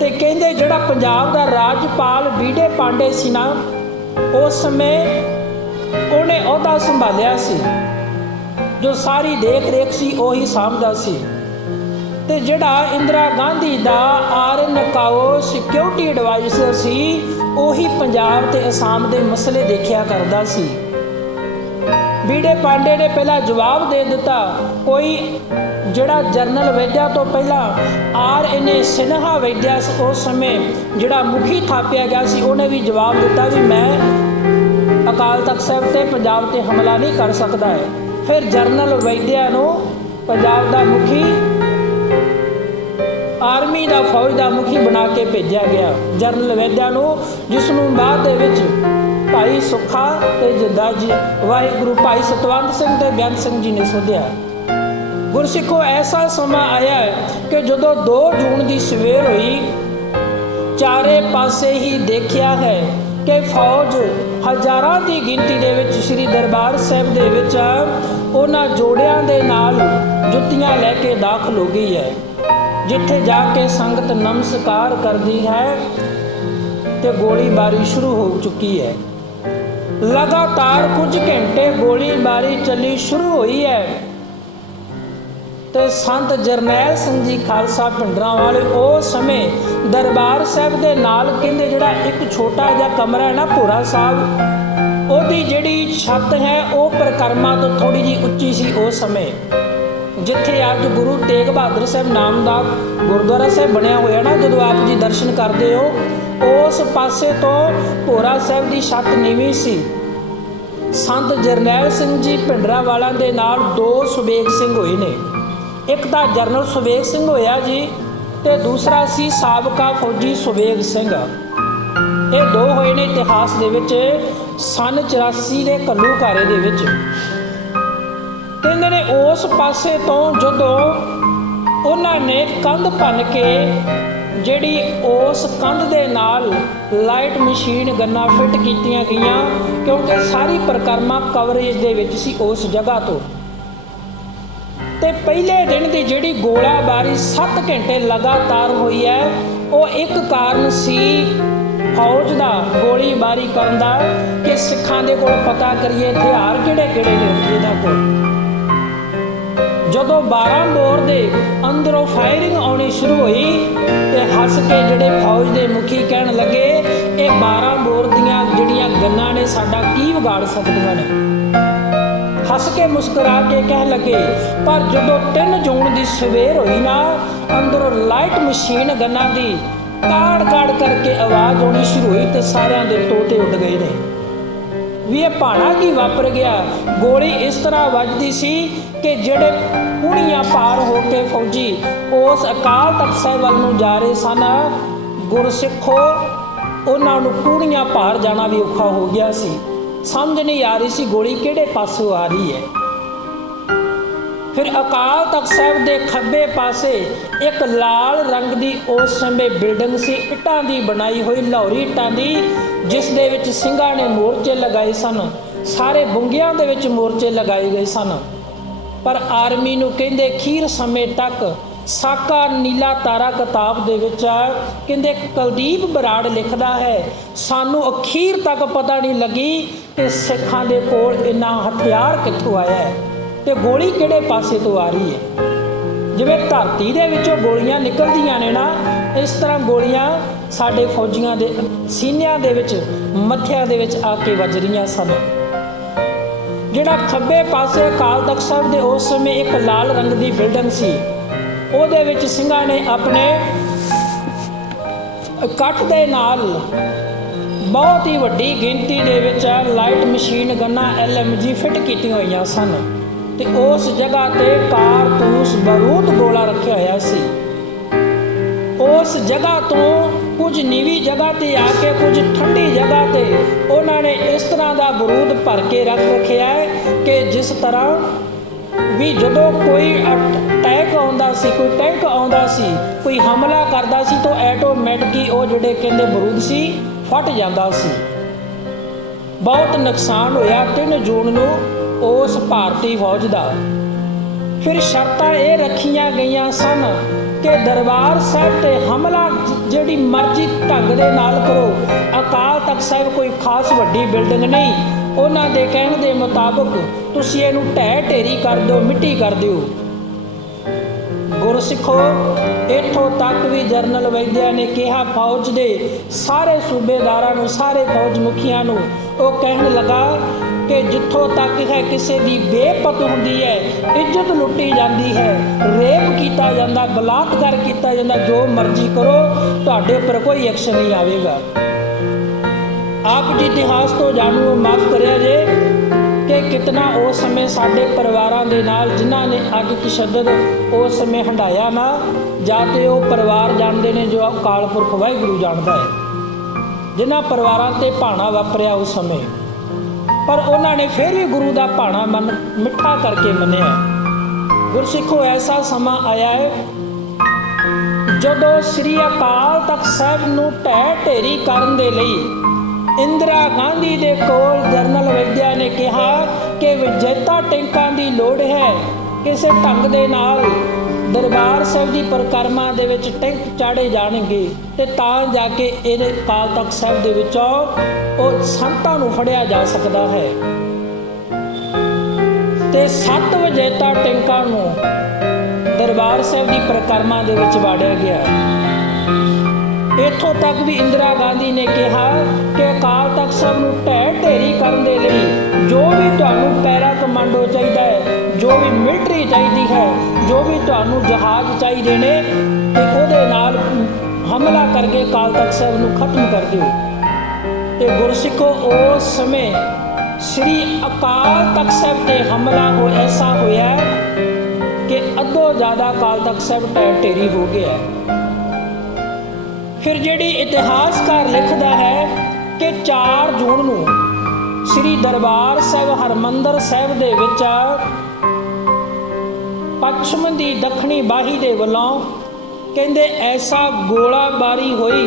ਤੇ ਕਹਿੰਦੇ ਜਿਹੜਾ ਪੰਜਾਬ ਦਾ ਰਾਜਪਾਲ ਬੀਡੇ ਪਾਂਡੇ ਸੀ ਨਾ, ਉਸ ਸਮੇਂ ਉਹਨੇ ਅਹੁਦਾ ਸੰਭਾਲਿਆ ਸੀ, ਜੋ ਸਾਰੀ ਦੇਖ ਰੇਖ ਸੀ ਉਹੀ ਸਾਂਭਦਾ ਸੀ। ਤੇ ਜਿਹੜਾ ਇੰਦਰਾ ਗਾਂਧੀ ਦਾ RNKO ਸਿਕਿਉਰਿਟੀ ਐਡਵਾਈਜ਼ਰ ਸੀ, ਉਹੀ ਪੰਜਾਬ ਤੇ ਅਸਾਮ ਦੇ ਮਸਲੇ ਦੇਖਿਆ ਕਰਦਾ ਸੀ। ਬੀਡੇ ਪਾਂਡੇ ਨੇ ਪਹਿਲਾਂ ਜਵਾਬ ਦੇ ਦਿੱਤਾ। ਕੋਈ ਜਿਹੜਾ ਜਨਰਲ ਵੈਦਿਆ ਤੋਂ ਪਹਿਲਾਂ RNA ਸਿਨਹਾ ਵੈਦਿਆ ਉਸ ਸਮੇਂ ਜਿਹੜਾ ਮੁਖੀ ਥਾਪਿਆ ਗਿਆ ਸੀ, ਉਹਨੇ ਵੀ ਜਵਾਬ ਦਿੱਤਾ ਵੀ ਮੈਂ ਅਕਾਲ ਤਖਤ ਸਾਹਿਬ ਤੇ ਪੰਜਾਬ ਤੇ ਹਮਲਾ ਨਹੀਂ ਕਰ ਸਕਦਾ ਹੈ। ਫਿਰ ਜਨਰਲ ਵੈਦਿਆ ਨੂੰ ਪੰਜਾਬ ਦਾ ਮੁਖੀ, ਆਰਮੀ ਦਾ ਫੌਜ ਦਾ ਮੁਖੀ ਬਣਾ ਕੇ ਭੇਜਿਆ ਗਿਆ ਜਨਰਲ ਵੈਦਿਆ ਨੂੰ, ਜਿਸ ਨੂੰ ਬਾਅਦ ਦੇ ਵਿੱਚ ਭਾਈ ਸੁੱਖਾ ਤੇ ਜਿੰਦਾ ਜੀ ਵਾਹਿਗੁਰੂ ਭਾਈ ਸਤਵੰਤ ਸਿੰਘ ਤੇ ਬੇਅੰਤ ਸਿੰਘ ਜੀ ਨੇ ਸੋਧਿਆ। ਗੁਰਸਿੱਖੋ ਐਸਾ ਸਮਾਂ ਆਇਆ ਹੈ ਕਿ ਜਦੋਂ 2 ਜੂਨ ਦੀ ਸਵੇਰ ਹੋਈ, ਚਾਰੇ ਪਾਸੇ ਹੀ ਦੇਖਿਆ ਹੈ ਕਿ ਫੌਜ ਹਜ਼ਾਰਾਂ ਦੀ ਗਿਣਤੀ ਦੇ ਵਿੱਚ ਸ੍ਰੀ ਦਰਬਾਰ ਸਾਹਿਬ ਦੇ ਵਿੱਚ ਉਹਨਾਂ ਜੋੜਿਆਂ ਦੇ ਨਾਲ ਜੁੱਤੀਆਂ ਲੈ ਕੇ ਦਾਖਲ ਹੋ ਗਈ ਹੈ, ਜਿੱਥੇ ਜਾ ਕੇ ਸੰਗਤ ਨਮਸਕਾਰ ਕਰਦੀ ਹੈ ਤੇ ਗੋਲੀਬਾਰੀ ਸ਼ੁਰੂ ਹੋ ਚੁੱਕੀ ਹੈ। ਲਗਾਤਾਰ ਕੁਝ ਘੰਟੇ ਗੋਲੀਬਾਰੀ ਚੱਲੀ ਸ਼ੁਰੂ ਹੋਈ ਹੈ ਤੇ ਸੰਤ ਜਰਨੈਲ ਸਿੰਘ ਜੀ ਖਾਲਸਾ ਭਿੰਡਰਾਂਵਾਲੇ ਉਸ ਸਮੇਂ ਦਰਬਾਰ ਸਾਹਿਬ ਦੇ ਨਾਲ ਕਹਿੰਦੇ ਜਿਹੜਾ ਇੱਕ ਛੋਟਾ ਜਿਹਾ ਕਮਰਾ ਹੈ ਨਾ ਭੋਰਾ ਸਾਹਿਬ, ਉਹਦੀ ਜਿਹੜੀ ਛੱਤ ਹੈ ਉਹ ਪਰਿਕਰਮਾ ਤੋਂ ਥੋੜੀ ਜਿਹੀ ਉੱਚੀ ਸੀ ਉਸ ਸਮੇਂ, ਜਿੱਥੇ ਅੱਜ ਗੁਰੂ ਤੇਗ ਬਹਾਦਰ ਸਾਹਿਬ ਨਾਮ ਦਾ ਗੁਰਦੁਆਰਾ ਸਾਹਿਬ ਬਣਿਆ ਹੋਇਆ ਨਾ, ਜਦੋਂ ਆਪ ਜੀ ਦਰਸ਼ਨ ਕਰਦੇ ਹੋ ਉਸ ਪਾਸੇ ਤੋਂ ਭੋਰਾ ਸਾਹਿਬ ਦੀ ਛੱਤ ਨੀਵੀਂ ਸੀ। ਸੰਤ ਜਰਨੈਲ ਸਿੰਘ ਜੀ ਭਿੰਡਰਾਂਵਾਲਿਆਂ ਦੇ ਨਾਲ 2 ਸੁਬੇਗ ਸਿੰਘ ਹੋਏ ਨੇ, ਇੱਕ ਤਾਂ ਜਰਨਲ ਸੁਬੇਗ ਸਿੰਘ ਹੋਇਆ ਜੀ ਤੇ ਦੂਸਰਾ ਸੀ ਸਾਬਕਾ ਫੌਜੀ ਸੁਬੇਗ ਸਿੰਘ। ਇਹ 2 ਹੋਏ ਨੇ ਇਤਿਹਾਸ ਦੇ ਵਿੱਚ ਸਨ 84 ਦੇ ਘੱਲੂਘਾਰੇ ਦੇ ਵਿੱਚ। ਕਹਿੰਦੇ ਨੇ ਉਸ ਪਾਸੇ ਤੋਂ ਜਦੋਂ ਉਹਨਾਂ ਨੇ ਕੰਧ ਭੰਨ ਕੇ ਜਿਹੜੀ ਉਸ ਕੰਧ ਦੇ ਨਾਲ ਲਾਈਟ ਮਸ਼ੀਨ ਗੰਨਾਂ ਫਿੱਟ ਕੀਤੀਆਂ ਗਈਆਂ, ਕਿਉਂਕਿ ਸਾਰੀ ਪਰਿਕਰਮਾ ਕਵਰੇਜ ਦੇ ਵਿੱਚ ਸੀ ਉਸ ਜਗ੍ਹਾ ਤੋਂ। ਤੇ ਪਹਿਲੇ ਦਿਨ ਦੀ ਜਿਹੜੀ ਗੋਲਾਬਾਰੀ 7 ਘੰਟੇ ਲਗਾਤਾਰ ਹੋਈ ਹੈ, ਉਹ ਇੱਕ ਕਾਰਨ ਸੀ ਫੌਜ ਦਾ ਗੋਲੀਬਾਰੀ ਕਰਨ ਦਾ ਕਿ ਸਿੱਖਾਂ ਦੇ ਕੋਲ ਪਤਾ ਕਰੀਏ ਹਥਿਆਰ ਕਿਹੜੇ ਕਿਹੜੇ ਨੇ ਇਹਨਾਂ ਕੋਲ। ਜਦੋਂ 12 ਬੋਰ ਦੇ ਅੰਦਰੋਂ ਫਾਇਰਿੰਗ ਆਉਣੀ ਸ਼ੁਰੂ ਹੋਈ ਤੇ ਹੱਸ ਕੇ ਜਿਹੜੇ ਫੌਜ ਦੇ ਮੁਖੀ ਕਹਿਣ ਲੱਗੇ, ਇਹ 12 ਬੋਰ ਦੀਆਂ ਜਿਹੜੀਆਂ ਗੰਨਾਂ ਨੇ ਸਾਡਾ ਕੀ ਵਿਗਾੜ ਸਕਦੀਆਂ ਨੇ। ਹੱਸ ਕੇ ਮੁਸਕਰਾ ਕੇ ਕਹਿਣ ਲੱਗੇ, ਪਰ ਜਦੋਂ 3 ਜੂਨ ਦੀ ਸਵੇਰ ਹੋਈ ਨਾ, ਅੰਦਰੋਂ ਲਾਈਟ ਮਸ਼ੀਨ ਗੰਨਾਂ ਦੀ ਕਾੜ ਕਾੜ ਕਰਕੇ ਆਵਾਜ਼ ਆਉਣੀ ਸ਼ੁਰੂ ਹੋਈ ਤੇ ਸਾਰਿਆਂ ਦੇ ਤੋਤੇ ਉੱਡ ਗਏ ਨੇ ਵੀ ਇਹ ਭਾਣਾ ਕੀ ਵਾਪਰ ਗਿਆ। ਗੋਲੀ ਇਸ ਤਰ੍ਹਾਂ ਵੱਜਦੀ ਸੀ ਕਿ ਜਿਹੜੇ ਪੁਣੀਆਂ ਪਾਰ ਹੋ ਕੇ ਫੌਜੀ ਉਸ ਅਕਾਲ ਤਖਤ ਸਾਹਿਬ ਵੱਲ ਨੂੰ ਜਾ ਰਹੇ ਸਨ, ਗੁਰਸਿੱਖੋ ਉਹਨਾਂ ਨੂੰ ਕੂੜੀਆਂ ਭਾਰ ਜਾਣਾ ਵੀ ਔਖਾ ਹੋ ਗਿਆ ਸੀ। ਸਮਝ ਨਹੀਂ ਆ ਰਹੀ ਸੀ ਗੋਲੀ ਕਿਹੜੇ ਪਾਸੋਂ ਆ ਰਹੀ ਹੈ। ਫਿਰ ਅਕਾਲ ਤਖਤ ਸਾਹਿਬ ਦੇ ਖੱਬੇ ਪਾਸੇ ਇੱਕ ਲਾਲ ਰੰਗ ਦੀ ਉਸ ਸਮੇਂ ਬਿਲਡਿੰਗ ਸੀ, ਇੱਟਾਂ ਦੀ ਬਣਾਈ ਹੋਈ, ਲਾਹੌਰੀ ਇੱਟਾਂ ਦੀ, ਜਿਸ ਦੇ ਵਿੱਚ ਸਿੰਘਾਂ ਨੇ ਮੋਰਚੇ ਲਗਾਏ ਸਨ। ਸਾਰੇ ਬੁੰਗਿਆਂ ਦੇ ਵਿੱਚ ਮੋਰਚੇ ਲਗਾਏ ਗਏ ਸਨ। ਪਰ ਆਰਮੀ ਨੂੰ ਕਹਿੰਦੇ ਅਖੀਰ ਸਮੇਂ ਤੱਕ, ਸਾਕਾ ਨੀਲਾ ਤਾਰਾ ਕਿਤਾਬ ਦੇ ਵਿੱਚ ਕਹਿੰਦੇ ਕੁਲਦੀਪ ਬਰਾੜ ਲਿਖਦਾ ਹੈ, ਸਾਨੂੰ ਅਖੀਰ ਤੱਕ ਪਤਾ ਨਹੀਂ ਲੱਗੀ ਕਿ ਸਿੱਖਾਂ ਦੇ ਕੋਲ ਇੰਨਾ ਹਥਿਆਰ ਕਿੱਥੋਂ ਆਇਆ ਹੈ ਤੇ ਗੋਲੀ ਕਿਹੜੇ ਪਾਸੇ ਤੋਂ ਆ ਰਹੀ ਹੈ। ਜਿਵੇਂ ਧਰਤੀ ਦੇ ਵਿੱਚੋਂ ਗੋਲੀਆਂ ਨਿਕਲਦੀਆਂ ਨੇ ਨਾ, ਇਸ ਤਰ੍ਹਾਂ ਗੋਲੀਆਂ ਸਾਡੇ ਫੌਜੀਆਂ ਦੇ ਸੀਨਿਆਂ ਦੇ ਵਿੱਚ, ਮੱਥਿਆਂ ਦੇ ਵਿੱਚ ਆ ਕੇ ਵੱਜ ਰਹੀਆਂ ਸਨ। ਜਿਹੜਾ ਖੱਬੇ ਪਾਸੇ ਅਕਾਲ ਤਖਤ ਸਾਹਿਬ ਦੇ ਉਸ ਸਮੇਂ ਇੱਕ ਲਾਲ ਰੰਗ ਦੀ ਬਿਲਡਿੰਗ ਸੀ, ਉਹਦੇ ਵਿੱਚ ਸਿੰਘਾਂ ਨੇ ਆਪਣੇ ਇਕੱਠ ਦੇ ਨਾਲ ਬਹੁਤ ਹੀ ਵੱਡੀ ਗਿਣਤੀ ਦੇ ਵਿੱਚ ਲਾਈਟ ਮਸ਼ੀਨ ਗੰਨਾਂ LMG ਫਿੱਟ ਕੀਤੀਆਂ ਹੋਈਆਂ ਸਨ ਤੇ ਉਸ ਜਗ੍ਹਾ ਤੇ ਕਾਰਤੂਸ ਬਾਰੂਦ ਗੋਲਾ ਰੱਖਿਆ ਹੋਇਆ ਸੀ। ਉਸ ਜਗ੍ਹਾ ਤੋਂ ਕੁਝ ਨੀਵੀਂ ਜਗ੍ਹਾ ਤੇ ਆ ਕੇ, ਕੁਝ ਠੰਡੀ ਜਗ੍ਹਾ ਤੇ ਉਹਨਾਂ ਨੇ ਇਸ ਤਰ੍ਹਾਂ ਦਾ ਬਾਰੂਦ ਭਰ ਕੇ ਰੱਖ ਰੱਖਿਆ ਹੈ ਕਿ ਜਿਸ ਤਰ੍ਹਾਂ ਵੀ ਜਦੋਂ ਕੋਈ ਅਟੈਕ ਆਉਂਦਾ ਸੀ, ਕੋਈ ਟੈਂਕ ਆਉਂਦਾ ਸੀ, ਕੋਈ ਹਮਲਾ ਕਰਦਾ ਸੀ ਤਾਂ ਐਟੋਮੈਟਿਕ ਹੀ ਉਹ ਜਿਹੜੇ ਕਹਿੰਦੇ ਬਾਰੂਦ ਸੀ ਫਟ ਜਾਂਦਾ ਸੀ। ਬਹੁਤ ਨੁਕਸਾਨ ਹੋਇਆ 3 ਜੂਨ ਨੂੰ ਉਸ ਭਾਰਤੀ ਫੌਜ ਦਾ। ਫਿਰ ਸ਼ਰਤਾਂ ਇਹ ਰੱਖੀਆਂ ਗਈਆਂ ਸਨ ਕਿ ਦਰਬਾਰ ਸਾਹਿਬ ਤੇ ਹਮਲਾ ਜਿਹੜੀ ਮਰਜ਼ੀ ਢੰਗ ਦੇ ਨਾਲ ਕਰੋ, ਅਕਾਲ ਤਖਤ ਸਾਹਿਬ ਕੋਈ ਖਾਸ ਵੱਡੀ ਬਿਲਡਿੰਗ ਨਹੀਂ, ਉਹਨਾਂ ਦੇ ਕਹਿਣ ਦੇ ਮੁਤਾਬਕ ਤੁਸੀਂ ਇਹਨੂੰ ਢਹਿ ਢੇਰੀ ਕਰ ਦਿਓ, ਮਿੱਟੀ ਕਰ ਦਿਓ। ਗੁਰਸਿੱਖੋ, ਇੱਥੋਂ ਤੱਕ ਵੀ ਜਨਰਲ ਵੈਦਿਆ ਨੇ ਕਿਹਾ ਫੌਜ ਦੇ ਸਾਰੇ ਸੂਬੇਦਾਰਾਂ ਨੂੰ, ਸਾਰੇ ਫੌਜ ਮੁਖੀਆਂ ਨੂੰ, ਉਹ ਕਹਿਣ ਲੱਗਾ ਕਿ ਜਿੱਥੋਂ ਤੱਕ ਹੈ ਕਿਸੇ ਦੀ ਬੇਪਤ ਹੁੰਦੀ ਹੈ, ਇੱਜ਼ਤ ਲੁੱਟੀ ਜਾਂਦੀ ਹੈ, ਰੇਪ ਕੀਤਾ ਜਾਂਦਾ, ਬਲਾਤਕਾਰ ਕੀਤਾ ਜਾਂਦਾ, ਜੋ ਮਰਜ਼ੀ ਕਰੋ, ਤੁਹਾਡੇ ਉੱਪਰ ਕੋਈ ਐਕਸ਼ਨ ਨਹੀਂ ਆਵੇਗਾ। ਆਪ ਜੀ ਇਤਿਹਾਸ ਤੋਂ ਜਾਣੂ, ਮਾਫ ਕਰਿਆ ਜੇ ਕਿ ਕਿਤਨਾ ਉਸ ਸਮੇਂ ਸਾਡੇ ਪਰਿਵਾਰਾਂ ਦੇ ਨਾਲ ਜਿਨ੍ਹਾਂ ਨੇ ਅੱਜ ਤਸ਼ੱਦਦ ਉਸ ਸਮੇਂ ਹੰਢਾਇਆ ਨਾ, ਜਾਂ ਤੇ ਉਹ ਪਰਿਵਾਰ ਜਾਣਦੇ ਨੇ ਜੋ ਅਕਾਲ ਪੁਰਖ ਵਾਹਿਗੁਰੂ ਜਾਣਦਾ ਹੈ, ਜਿਨ੍ਹਾਂ ਪਰਿਵਾਰਾਂ 'ਤੇ ਭਾਣਾ ਵਾਪਰਿਆ ਉਸ ਸਮੇਂ, ਪਰ ਉਹਨਾਂ ਨੇ ਫਿਰ ਵੀ ਗੁਰੂ ਦਾ ਭਾਣਾ ਮਿੱਠਾ ਕਰਕੇ ਮੰਨਿਆ। ਗੁਰਸਿੱਖੋ, ਐਸਾ ਸਮਾਂ ਆਇਆ ਹੈ ਜਦੋਂ ਸ੍ਰੀ ਅਕਾਲ ਤਖਤ ਸਾਹਿਬ ਨੂੰ ਢਹਿ ਢੇਰੀ ਕਰਨ ਦੇ ਲਈ ਇੰਦਰਾ ਗਾਂਧੀ ਦੇ ਕੋਲ ਜਨਰਲ ਵੈਦਿਆ ਨੇ ਕਿਹਾ ਕਿ ਵਿਜੇਤਾ ਟੈਂਕਾਂ ਦੀ ਲੋੜ ਹੈ, ਕਿਸੇ ਢੰਗ ਦੇ ਨਾਲ ਦਰਬਾਰ ਸਾਹਿਬ ਦੀ ਪਰਿਕਰਮਾ ਦੇ ਵਿੱਚ ਟੈਂਕ ਚਾੜੇ ਜਾਣਗੇ ਤੇ ਤਾਂ ਜਾ ਕੇ ਇਹਦੇ ਅਕਾਲ ਤਖਤ ਸਾਹਿਬ ਦੇ ਵਿੱਚੋਂ ਉਹ ਸੰਤਾਂ ਨੂੰ ਫੜਿਆ ਜਾ ਸਕਦਾ ਹੈ। ਤੇ 7 ਵਿਜੇਤਾ ਟੈਂਕਾਂ ਨੂੰ ਦਰਬਾਰ ਸਾਹਿਬ ਦੀ ਪਰਿਕਰਮਾ ਦੇ ਵਿੱਚ ਵਾੜਿਆ ਗਿਆ। ਇੱਥੋਂ ਤੱਕ ਵੀ ਇੰਦਰਾ ਗਾਂਧੀ ਨੇ ਕਿਹਾ ਕਿ ਅਕਾਲ ਤਖਤ ਸਾਹਿਬ ਨੂੰ ਢਹਿ ਢੇਰੀ ਕਰਨ ਦੇ ਲਈ ਜੋ ਵੀ ਤੁਹਾਨੂੰ ਪੈਰਾ ਕਮਾਂਡੋ ਚਾਹੀਦਾ ਹੈ, ਜੋ ਵੀ ਮਿਲਟਰੀ ਚਾਹੀਦੀ ਹੈ, ਜੋ ਵੀ ਤੁਹਾਨੂੰ ਜਹਾਜ਼ ਚਾਹੀਦੇ ਨੇ, ਤੇ ਉਹਦੇ ਨਾਲ ਹਮਲਾ ਕਰਕੇ ਅਕਾਲ ਤਖਤ ਸਾਹਿਬ ਨੂੰ ਖਤਮ ਕਰ ਦਿਓ। ਤੇ ਗੁਰਸਿੱਖੋ, ਉਸ ਸਮੇਂ ਸ੍ਰੀ ਅਕਾਲ ਤਖਤ ਸਾਹਿਬ ਤੇ ਹਮਲਾ ਐਸਾ ਹੋਇਆ ਕਿ ਅੱਧੋ ਜ਼ਿਆਦਾ ਅਕਾਲ ਤਖਤ ਸਾਹਿਬ ਢਹਿ ਢੇਰੀ ਹੋ ਗਿਆ। ਫਿਰ ਜਿਹੜੀ ਇਤਿਹਾਸਕਾਰ ਲਿਖਦਾ ਹੈ ਕਿ 4 ਜੂਨ ਨੂੰ ਸ੍ਰੀ ਦਰਬਾਰ ਸਾਹਿਬ ਹਰਿਮੰਦਰ ਸਾਹਿਬ ਦੇ ਵਿੱਚ ਪੱਛਮ ਦੀ ਦੱਖਣੀ ਬਾਹੀ ਦੇ ਵੱਲੋਂ ਕਹਿੰਦੇ ਐਸਾ ਗੋਲਾਬਾਰੀ ਹੋਈ,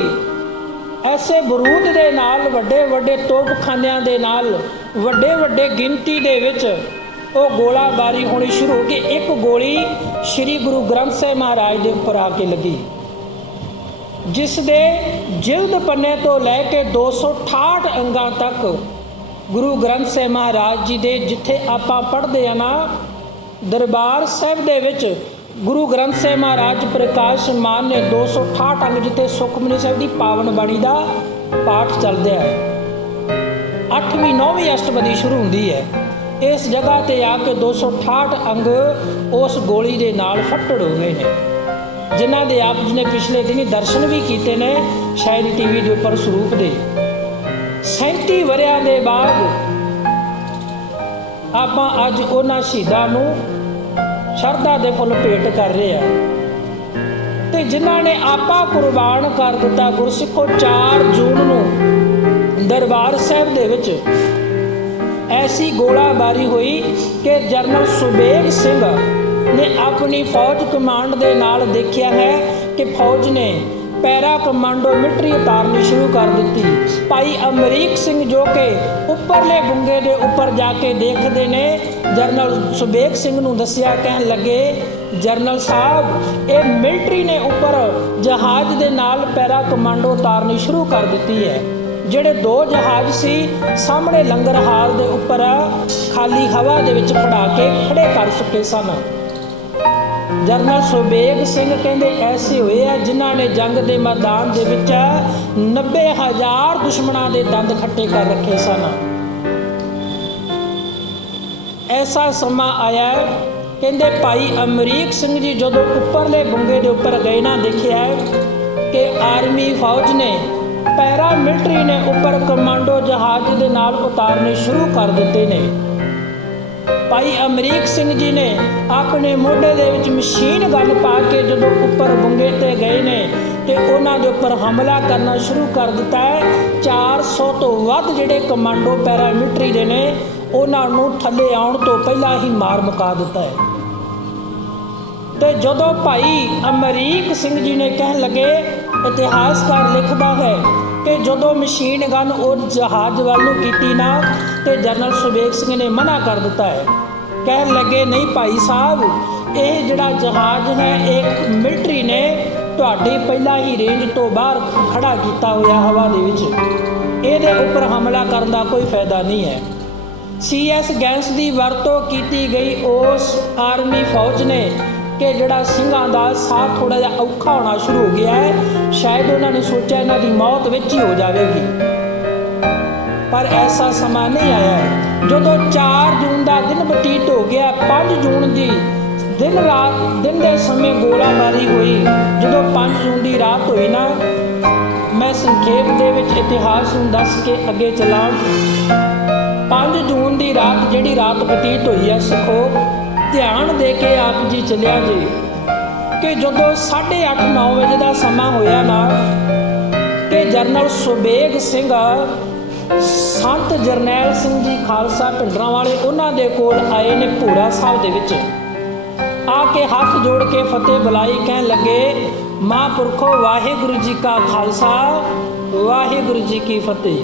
ਐਸੇ ਬਰੂਦ ਦੇ ਨਾਲ, ਵੱਡੇ ਵੱਡੇ ਤੋਪਖਾਨਿਆਂ ਦੇ ਨਾਲ, ਵੱਡੇ ਵੱਡੇ ਗਿਣਤੀ ਦੇ ਵਿੱਚ ਉਹ ਗੋਲਾਬਾਰੀ ਹੋਣੀ ਸ਼ੁਰੂ ਹੋ ਗਈ। ਇੱਕ ਗੋਲੀ ਸ੍ਰੀ ਗੁਰੂ ਗ੍ਰੰਥ ਸਾਹਿਬ ਮਹਾਰਾਜ ਦੇ ਉੱਪਰ ਆ ਕੇ ਲੱਗੀ, ਜਿਸ ਦੇ ਜਿਲਦ ਪੰਨੇ ਤੋਂ ਲੈ ਕੇ 268 ਅੰਗਾਂ ਤੱਕ ਗੁਰੂ ਗ੍ਰੰਥ ਸਾਹਿਬ ਮਹਾਰਾਜ ਜੀ ਦੇ, ਜਿੱਥੇ ਆਪਾਂ ਪੜ੍ਹਦੇ ਆ ਨਾ ਦਰਬਾਰ ਸਾਹਿਬ ਦੇ ਵਿੱਚ ਗੁਰੂ ਗ੍ਰੰਥ ਸਾਹਿਬ ਮਹਾਰਾਜ ਪ੍ਰਕਾਸ਼ ਮਾਨ ਨੇ 268 ਅੰਗ, ਜਿੱਥੇ ਸੁਖਮਨੀ ਸਾਹਿਬ ਦੀ ਪਾਵਨ ਬਾਣੀ ਦਾ ਪਾਠ ਚੱਲਦਾ ਹੈ, 8ਵੀਂ 9ਵੀਂ ਅਸ਼ਟਪਦੀ ਸ਼ੁਰੂ ਹੁੰਦੀ ਹੈ, ਇਸ ਜਗ੍ਹਾ ਤੇ ਆ ਕੇ 268 ਅੰਗ ਉਸ ਗੋਲੀ ਦੇ ਨਾਲ ਫੱਟੜ ਹੋ ਗਏ ਨੇ, ਜਿਨ੍ਹਾਂ ਦੇ ਆਪ ਜੀ ਨੇ ਪਿਛਲੇ ਦਿਨੀ ਦਰਸ਼ਨ ਵੀ ਕੀਤੇ ਨੇ ਸ਼ਾਇਦ TV ਦੇ ਉੱਪਰ ਸਰੂਪ ਦੇ। 37 ਵਰਿਆਂ ਦੇ ਬਾਅਦ ਆਪਾਂ ਅੱਜ ਉਹਨਾਂ ਸ਼ਹੀਦਾਂ ਨੂੰ ਸ਼ਰਧਾ ਦੇ ਫੁੱਲ ਭੇਟ ਕਰ ਰਹੇ ਹਾਂ। ਤੇ ਜਿਨ੍ਹਾਂ ਨੇ ਆਪਾ ਕੁਰਬਾਨ ਕਰ ਦਿੱਤਾ। ਗੁਰਸਿੱਖੋ 4 ਜੂਨ ਨੂੰ ਦਰਬਾਰ ਸਾਹਿਬ ਦੇ ਵਿੱਚ ਐਸੀ ਗੋਲਾਬਾਰੀ ਹੋਈ ਕਿ ਜਰਨਲ ਸੁਬੇਗ ਸਿੰਘ ਨੇ ਆਪਣੀ ਫੌਜ ਕਮਾਂਡ ਦੇ ਨਾਲ ਦੇਖਿਆ ਹੈ ਕਿ ਫੌਜ ਨੇ ਪੈਰਾ ਕਮਾਂਡੋ ਮਿਲਟਰੀ ਉਤਾਰਨੀ ਸ਼ੁਰੂ ਕਰ ਦਿੱਤੀ। ਭਾਈ ਅਮਰੀਕ ਸਿੰਘ ਜੋ ਕਿ ਉੱਪਰਲੇ ਬੁੰਗੇ ਦੇ ਉੱਪਰ ਜਾ ਕੇ ਦੇਖਦੇ ਨੇ, ਜਰਨਲ ਸੁਬੇਗ ਸਿੰਘ ਨੂੰ ਦੱਸਿਆ, ਕਹਿਣ ਲੱਗੇ, ਜਰਨਲ ਸਾਹਿਬ, ਇਹ ਮਿਲਟਰੀ ਨੇ ਉੱਪਰ ਜਹਾਜ਼ ਦੇ ਨਾਲ ਪੈਰਾ ਕਮਾਂਡੋ ਉਤਾਰਨੀ ਸ਼ੁਰੂ ਕਰ ਦਿੱਤੀ ਹੈ। ਜਿਹੜੇ 2 ਜਹਾਜ਼ ਸੀ ਸਾਹਮਣੇ ਲੰਗਰ ਹਾਲ ਦੇ ਉੱਪਰ ਖਾਲੀ ਹਵਾ ਦੇ ਵਿੱਚ ਖੜਾ ਕੇ ਖੜੇ ਕਰ ਚੁੱਕੇ ਸਨ। ਜਰਨਲ ਸੁਬੇਗ ਸਿੰਘ ਕਹਿੰਦੇ ਐਸੇ ਹੋਏ ਆ ਜਿਨ੍ਹਾਂ ਨੇ ਜੰਗ ਦੇ ਮੈਦਾਨ ਦੇ ਵਿੱਚ 90,000 ਦੁਸ਼ਮਣਾਂ ਦੇ ਦੰਦ ਖੱਟੇ ਕਰ ਰੱਖੇ ਸਨ। ਐਸਾ ਸਮਾਂ ਆਇਆ, ਕਹਿੰਦੇ ਭਾਈ ਅਮਰੀਕ ਸਿੰਘ ਜੀ ਜਦੋਂ ਉੱਪਰਲੇ ਬੁੰਗੇ ਦੇ ਉੱਪਰ ਗਏ ਨਾ, ਦੇਖਿਆ ਕਿ ਆਰਮੀ ਫੌਜ ਨੇ ਪੈਰਾ ਮਿਲਟਰੀ ਨੇ ਉੱਪਰ ਕਮਾਂਡੋ ਜਹਾਜ਼ ਦੇ ਨਾਲ ਉਤਾਰਨੇ ਸ਼ੁਰੂ ਕਰ ਦਿੱਤੇ ਨੇ। ਭਾਈ ਅਮਰੀਕ ਸਿੰਘ ਜੀ ਨੇ ਆਪਣੇ ਮੋਢੇ ਦੇ ਵਿੱਚ ਮਸ਼ੀਨ ਗਨ ਪਾ ਕੇ ਜਦੋਂ ਉੱਪਰ ਬੁੰਗੇ ਤੇ ਗਏ ਨੇ ਤੇ ਉਹਨਾਂ ਦੇ ਉੱਪਰ ਹਮਲਾ ਕਰਨਾ ਸ਼ੁਰੂ ਕਰ ਦਿੱਤਾ ਹੈ। 400 ਤੋਂ ਵੱਧ ਜਿਹੜੇ ਕਮਾਂਡੋ ਪੈਰਾ ਮਿਲਟਰੀ ਦੇ ਨੇ ਉਹਨਾਂ ਨੂੰ ਥੱਲੇ ਆਉਣ ਤੋਂ ਪਹਿਲਾਂ ਹੀ ਮਾਰ ਮੁਕਾ ਦਿੱਤਾ ਹੈ। ਤੇ ਜਦੋਂ ਭਾਈ ਅਮਰੀਕ ਸਿੰਘ ਜੀ ਨੇ ਕਹਿਣ ਲੱਗੇ, ਇਤਿਹਾਸਕਾਰ ਲਿਖਦਾ ਹੈ ਕਿ ਜਦੋਂ ਮਸ਼ੀਨ ਗਨ ਉਹ ਜਹਾਜ਼ ਵੱਲ ਨੂੰ ਕੀਤੀ ਨਾ ਤੇ ਜਰਨਲ ਸੁਬੇਗ ਸਿੰਘ ਨੇ ਮਨਾ ਕਰ ਦਿੱਤਾ ਹੈ। ਕਹਿਣ ਲੱਗੇ, ਨਹੀਂ ਭਾਈ ਸਾਹਿਬ, ਇਹ ਜਿਹੜਾ ਜਹਾਜ਼ ਹੈ ਇਹ ਮਿਲਟਰੀ ਨੇ ਤੁਹਾਡੀ ਪਹਿਲਾਂ ਹੀ ਰੇਂਜ ਤੋਂ ਬਾਹਰ ਖੜਾ ਕੀਤਾ ਹੋਇਆ ਹਵਾ ਦੇ ਵਿੱਚ, ਇਹਦੇ ਉੱਪਰ ਹਮਲਾ ਕਰਨ ਦਾ ਕੋਈ ਫਾਇਦਾ ਨਹੀਂ ਹੈ। CS ਗੈਸ ਦੀ ਵਰਤੋਂ ਕੀਤੀ ਗਈ ਉਸ ਆਰਮੀ ਫੌਜ ਨੇ ਕਿ ਜਿਹੜਾ ਸਿੰਘਾਂ ਦਾ ਸਾਹ ਥੋੜ੍ਹਾ ਜਿਹਾ ਔਖਾ ਹੋਣਾ ਸ਼ੁਰੂ ਹੋ ਗਿਆ ਹੈ। ਸ਼ਾਇਦ ਉਹਨਾਂ ਨੇ ਸੋਚਿਆ ਇਹਨਾਂ ਦੀ ਮੌਤ ਵਿੱਚ ਹੀ ਹੋ ਜਾਵੇਗੀ, ਪਰ ਐਸਾ ਸਮਾਂ ਨਹੀਂ ਆਇਆ ਹੈ। ਜਦੋਂ 4 ਜੂਨ ਦਾ ਦਿਨ ਬਤੀਤ ਹੋ ਗਿਆ, 5 ਜੂਨ ਦੀ ਦਿਨ ਦੇ ਸਮੇਂ ਗੋਲਾਬਾਰੀ ਹੋਈ। ਜਦੋਂ 5 ਜੂਨ ਦੀ ਰਾਤ ਹੋਈ ਨਾ, ਮੈਂ ਸੰਖੇਪ ਦੇ ਵਿੱਚ ਇਤਿਹਾਸ ਨੂੰ ਦੱਸ ਕੇ ਅੱਗੇ ਚੱਲਾਂ। 5 ਜੂਨ ਦੀ ਰਾਤ ਜਿਹੜੀ ਰਾਤ ਬਤੀਤ ਹੋਈ ਹੈ, ਸਿੱਖੋ ਧਿਆਨ ਦੇ ਕੇ ਆਪ ਜੀ ਚੱਲਿਆ ਜੀ ਕਿ ਜਦੋਂ 8:30-9 ਵਜੇ ਦਾ ਸਮਾਂ ਹੋਇਆ ਨਾ ਕਿ ਜਰਨਲ ਸੁਬੇਗ ਸਿੰਘ ਸੰਤ ਜਰਨੈਲ ਸਿੰਘ ਜੀ ਖਾਲਸਾ ਭਿੰਡਰਾਂ ਵਾਲੇ ਉਹਨਾਂ ਦੇ ਕੋਲ ਆਏ ਨੇ ਭੂਰਾ ਸਾਹਿਬ ਦੇ ਵਿੱਚ ਆ ਕੇ ਹੱਥ ਜੋੜ ਕੇ ਫਤਿਹ ਬੁਲਾਈ। ਕਹਿਣ ਲੱਗੇ, ਮਹਾਂਪੁਰਖੋ ਵਾਹਿਗੁਰੂ ਜੀ ਕਾ ਖਾਲਸਾ ਵਾਹਿਗੁਰੂ ਜੀ ਕੀ ਫਤਿਹ।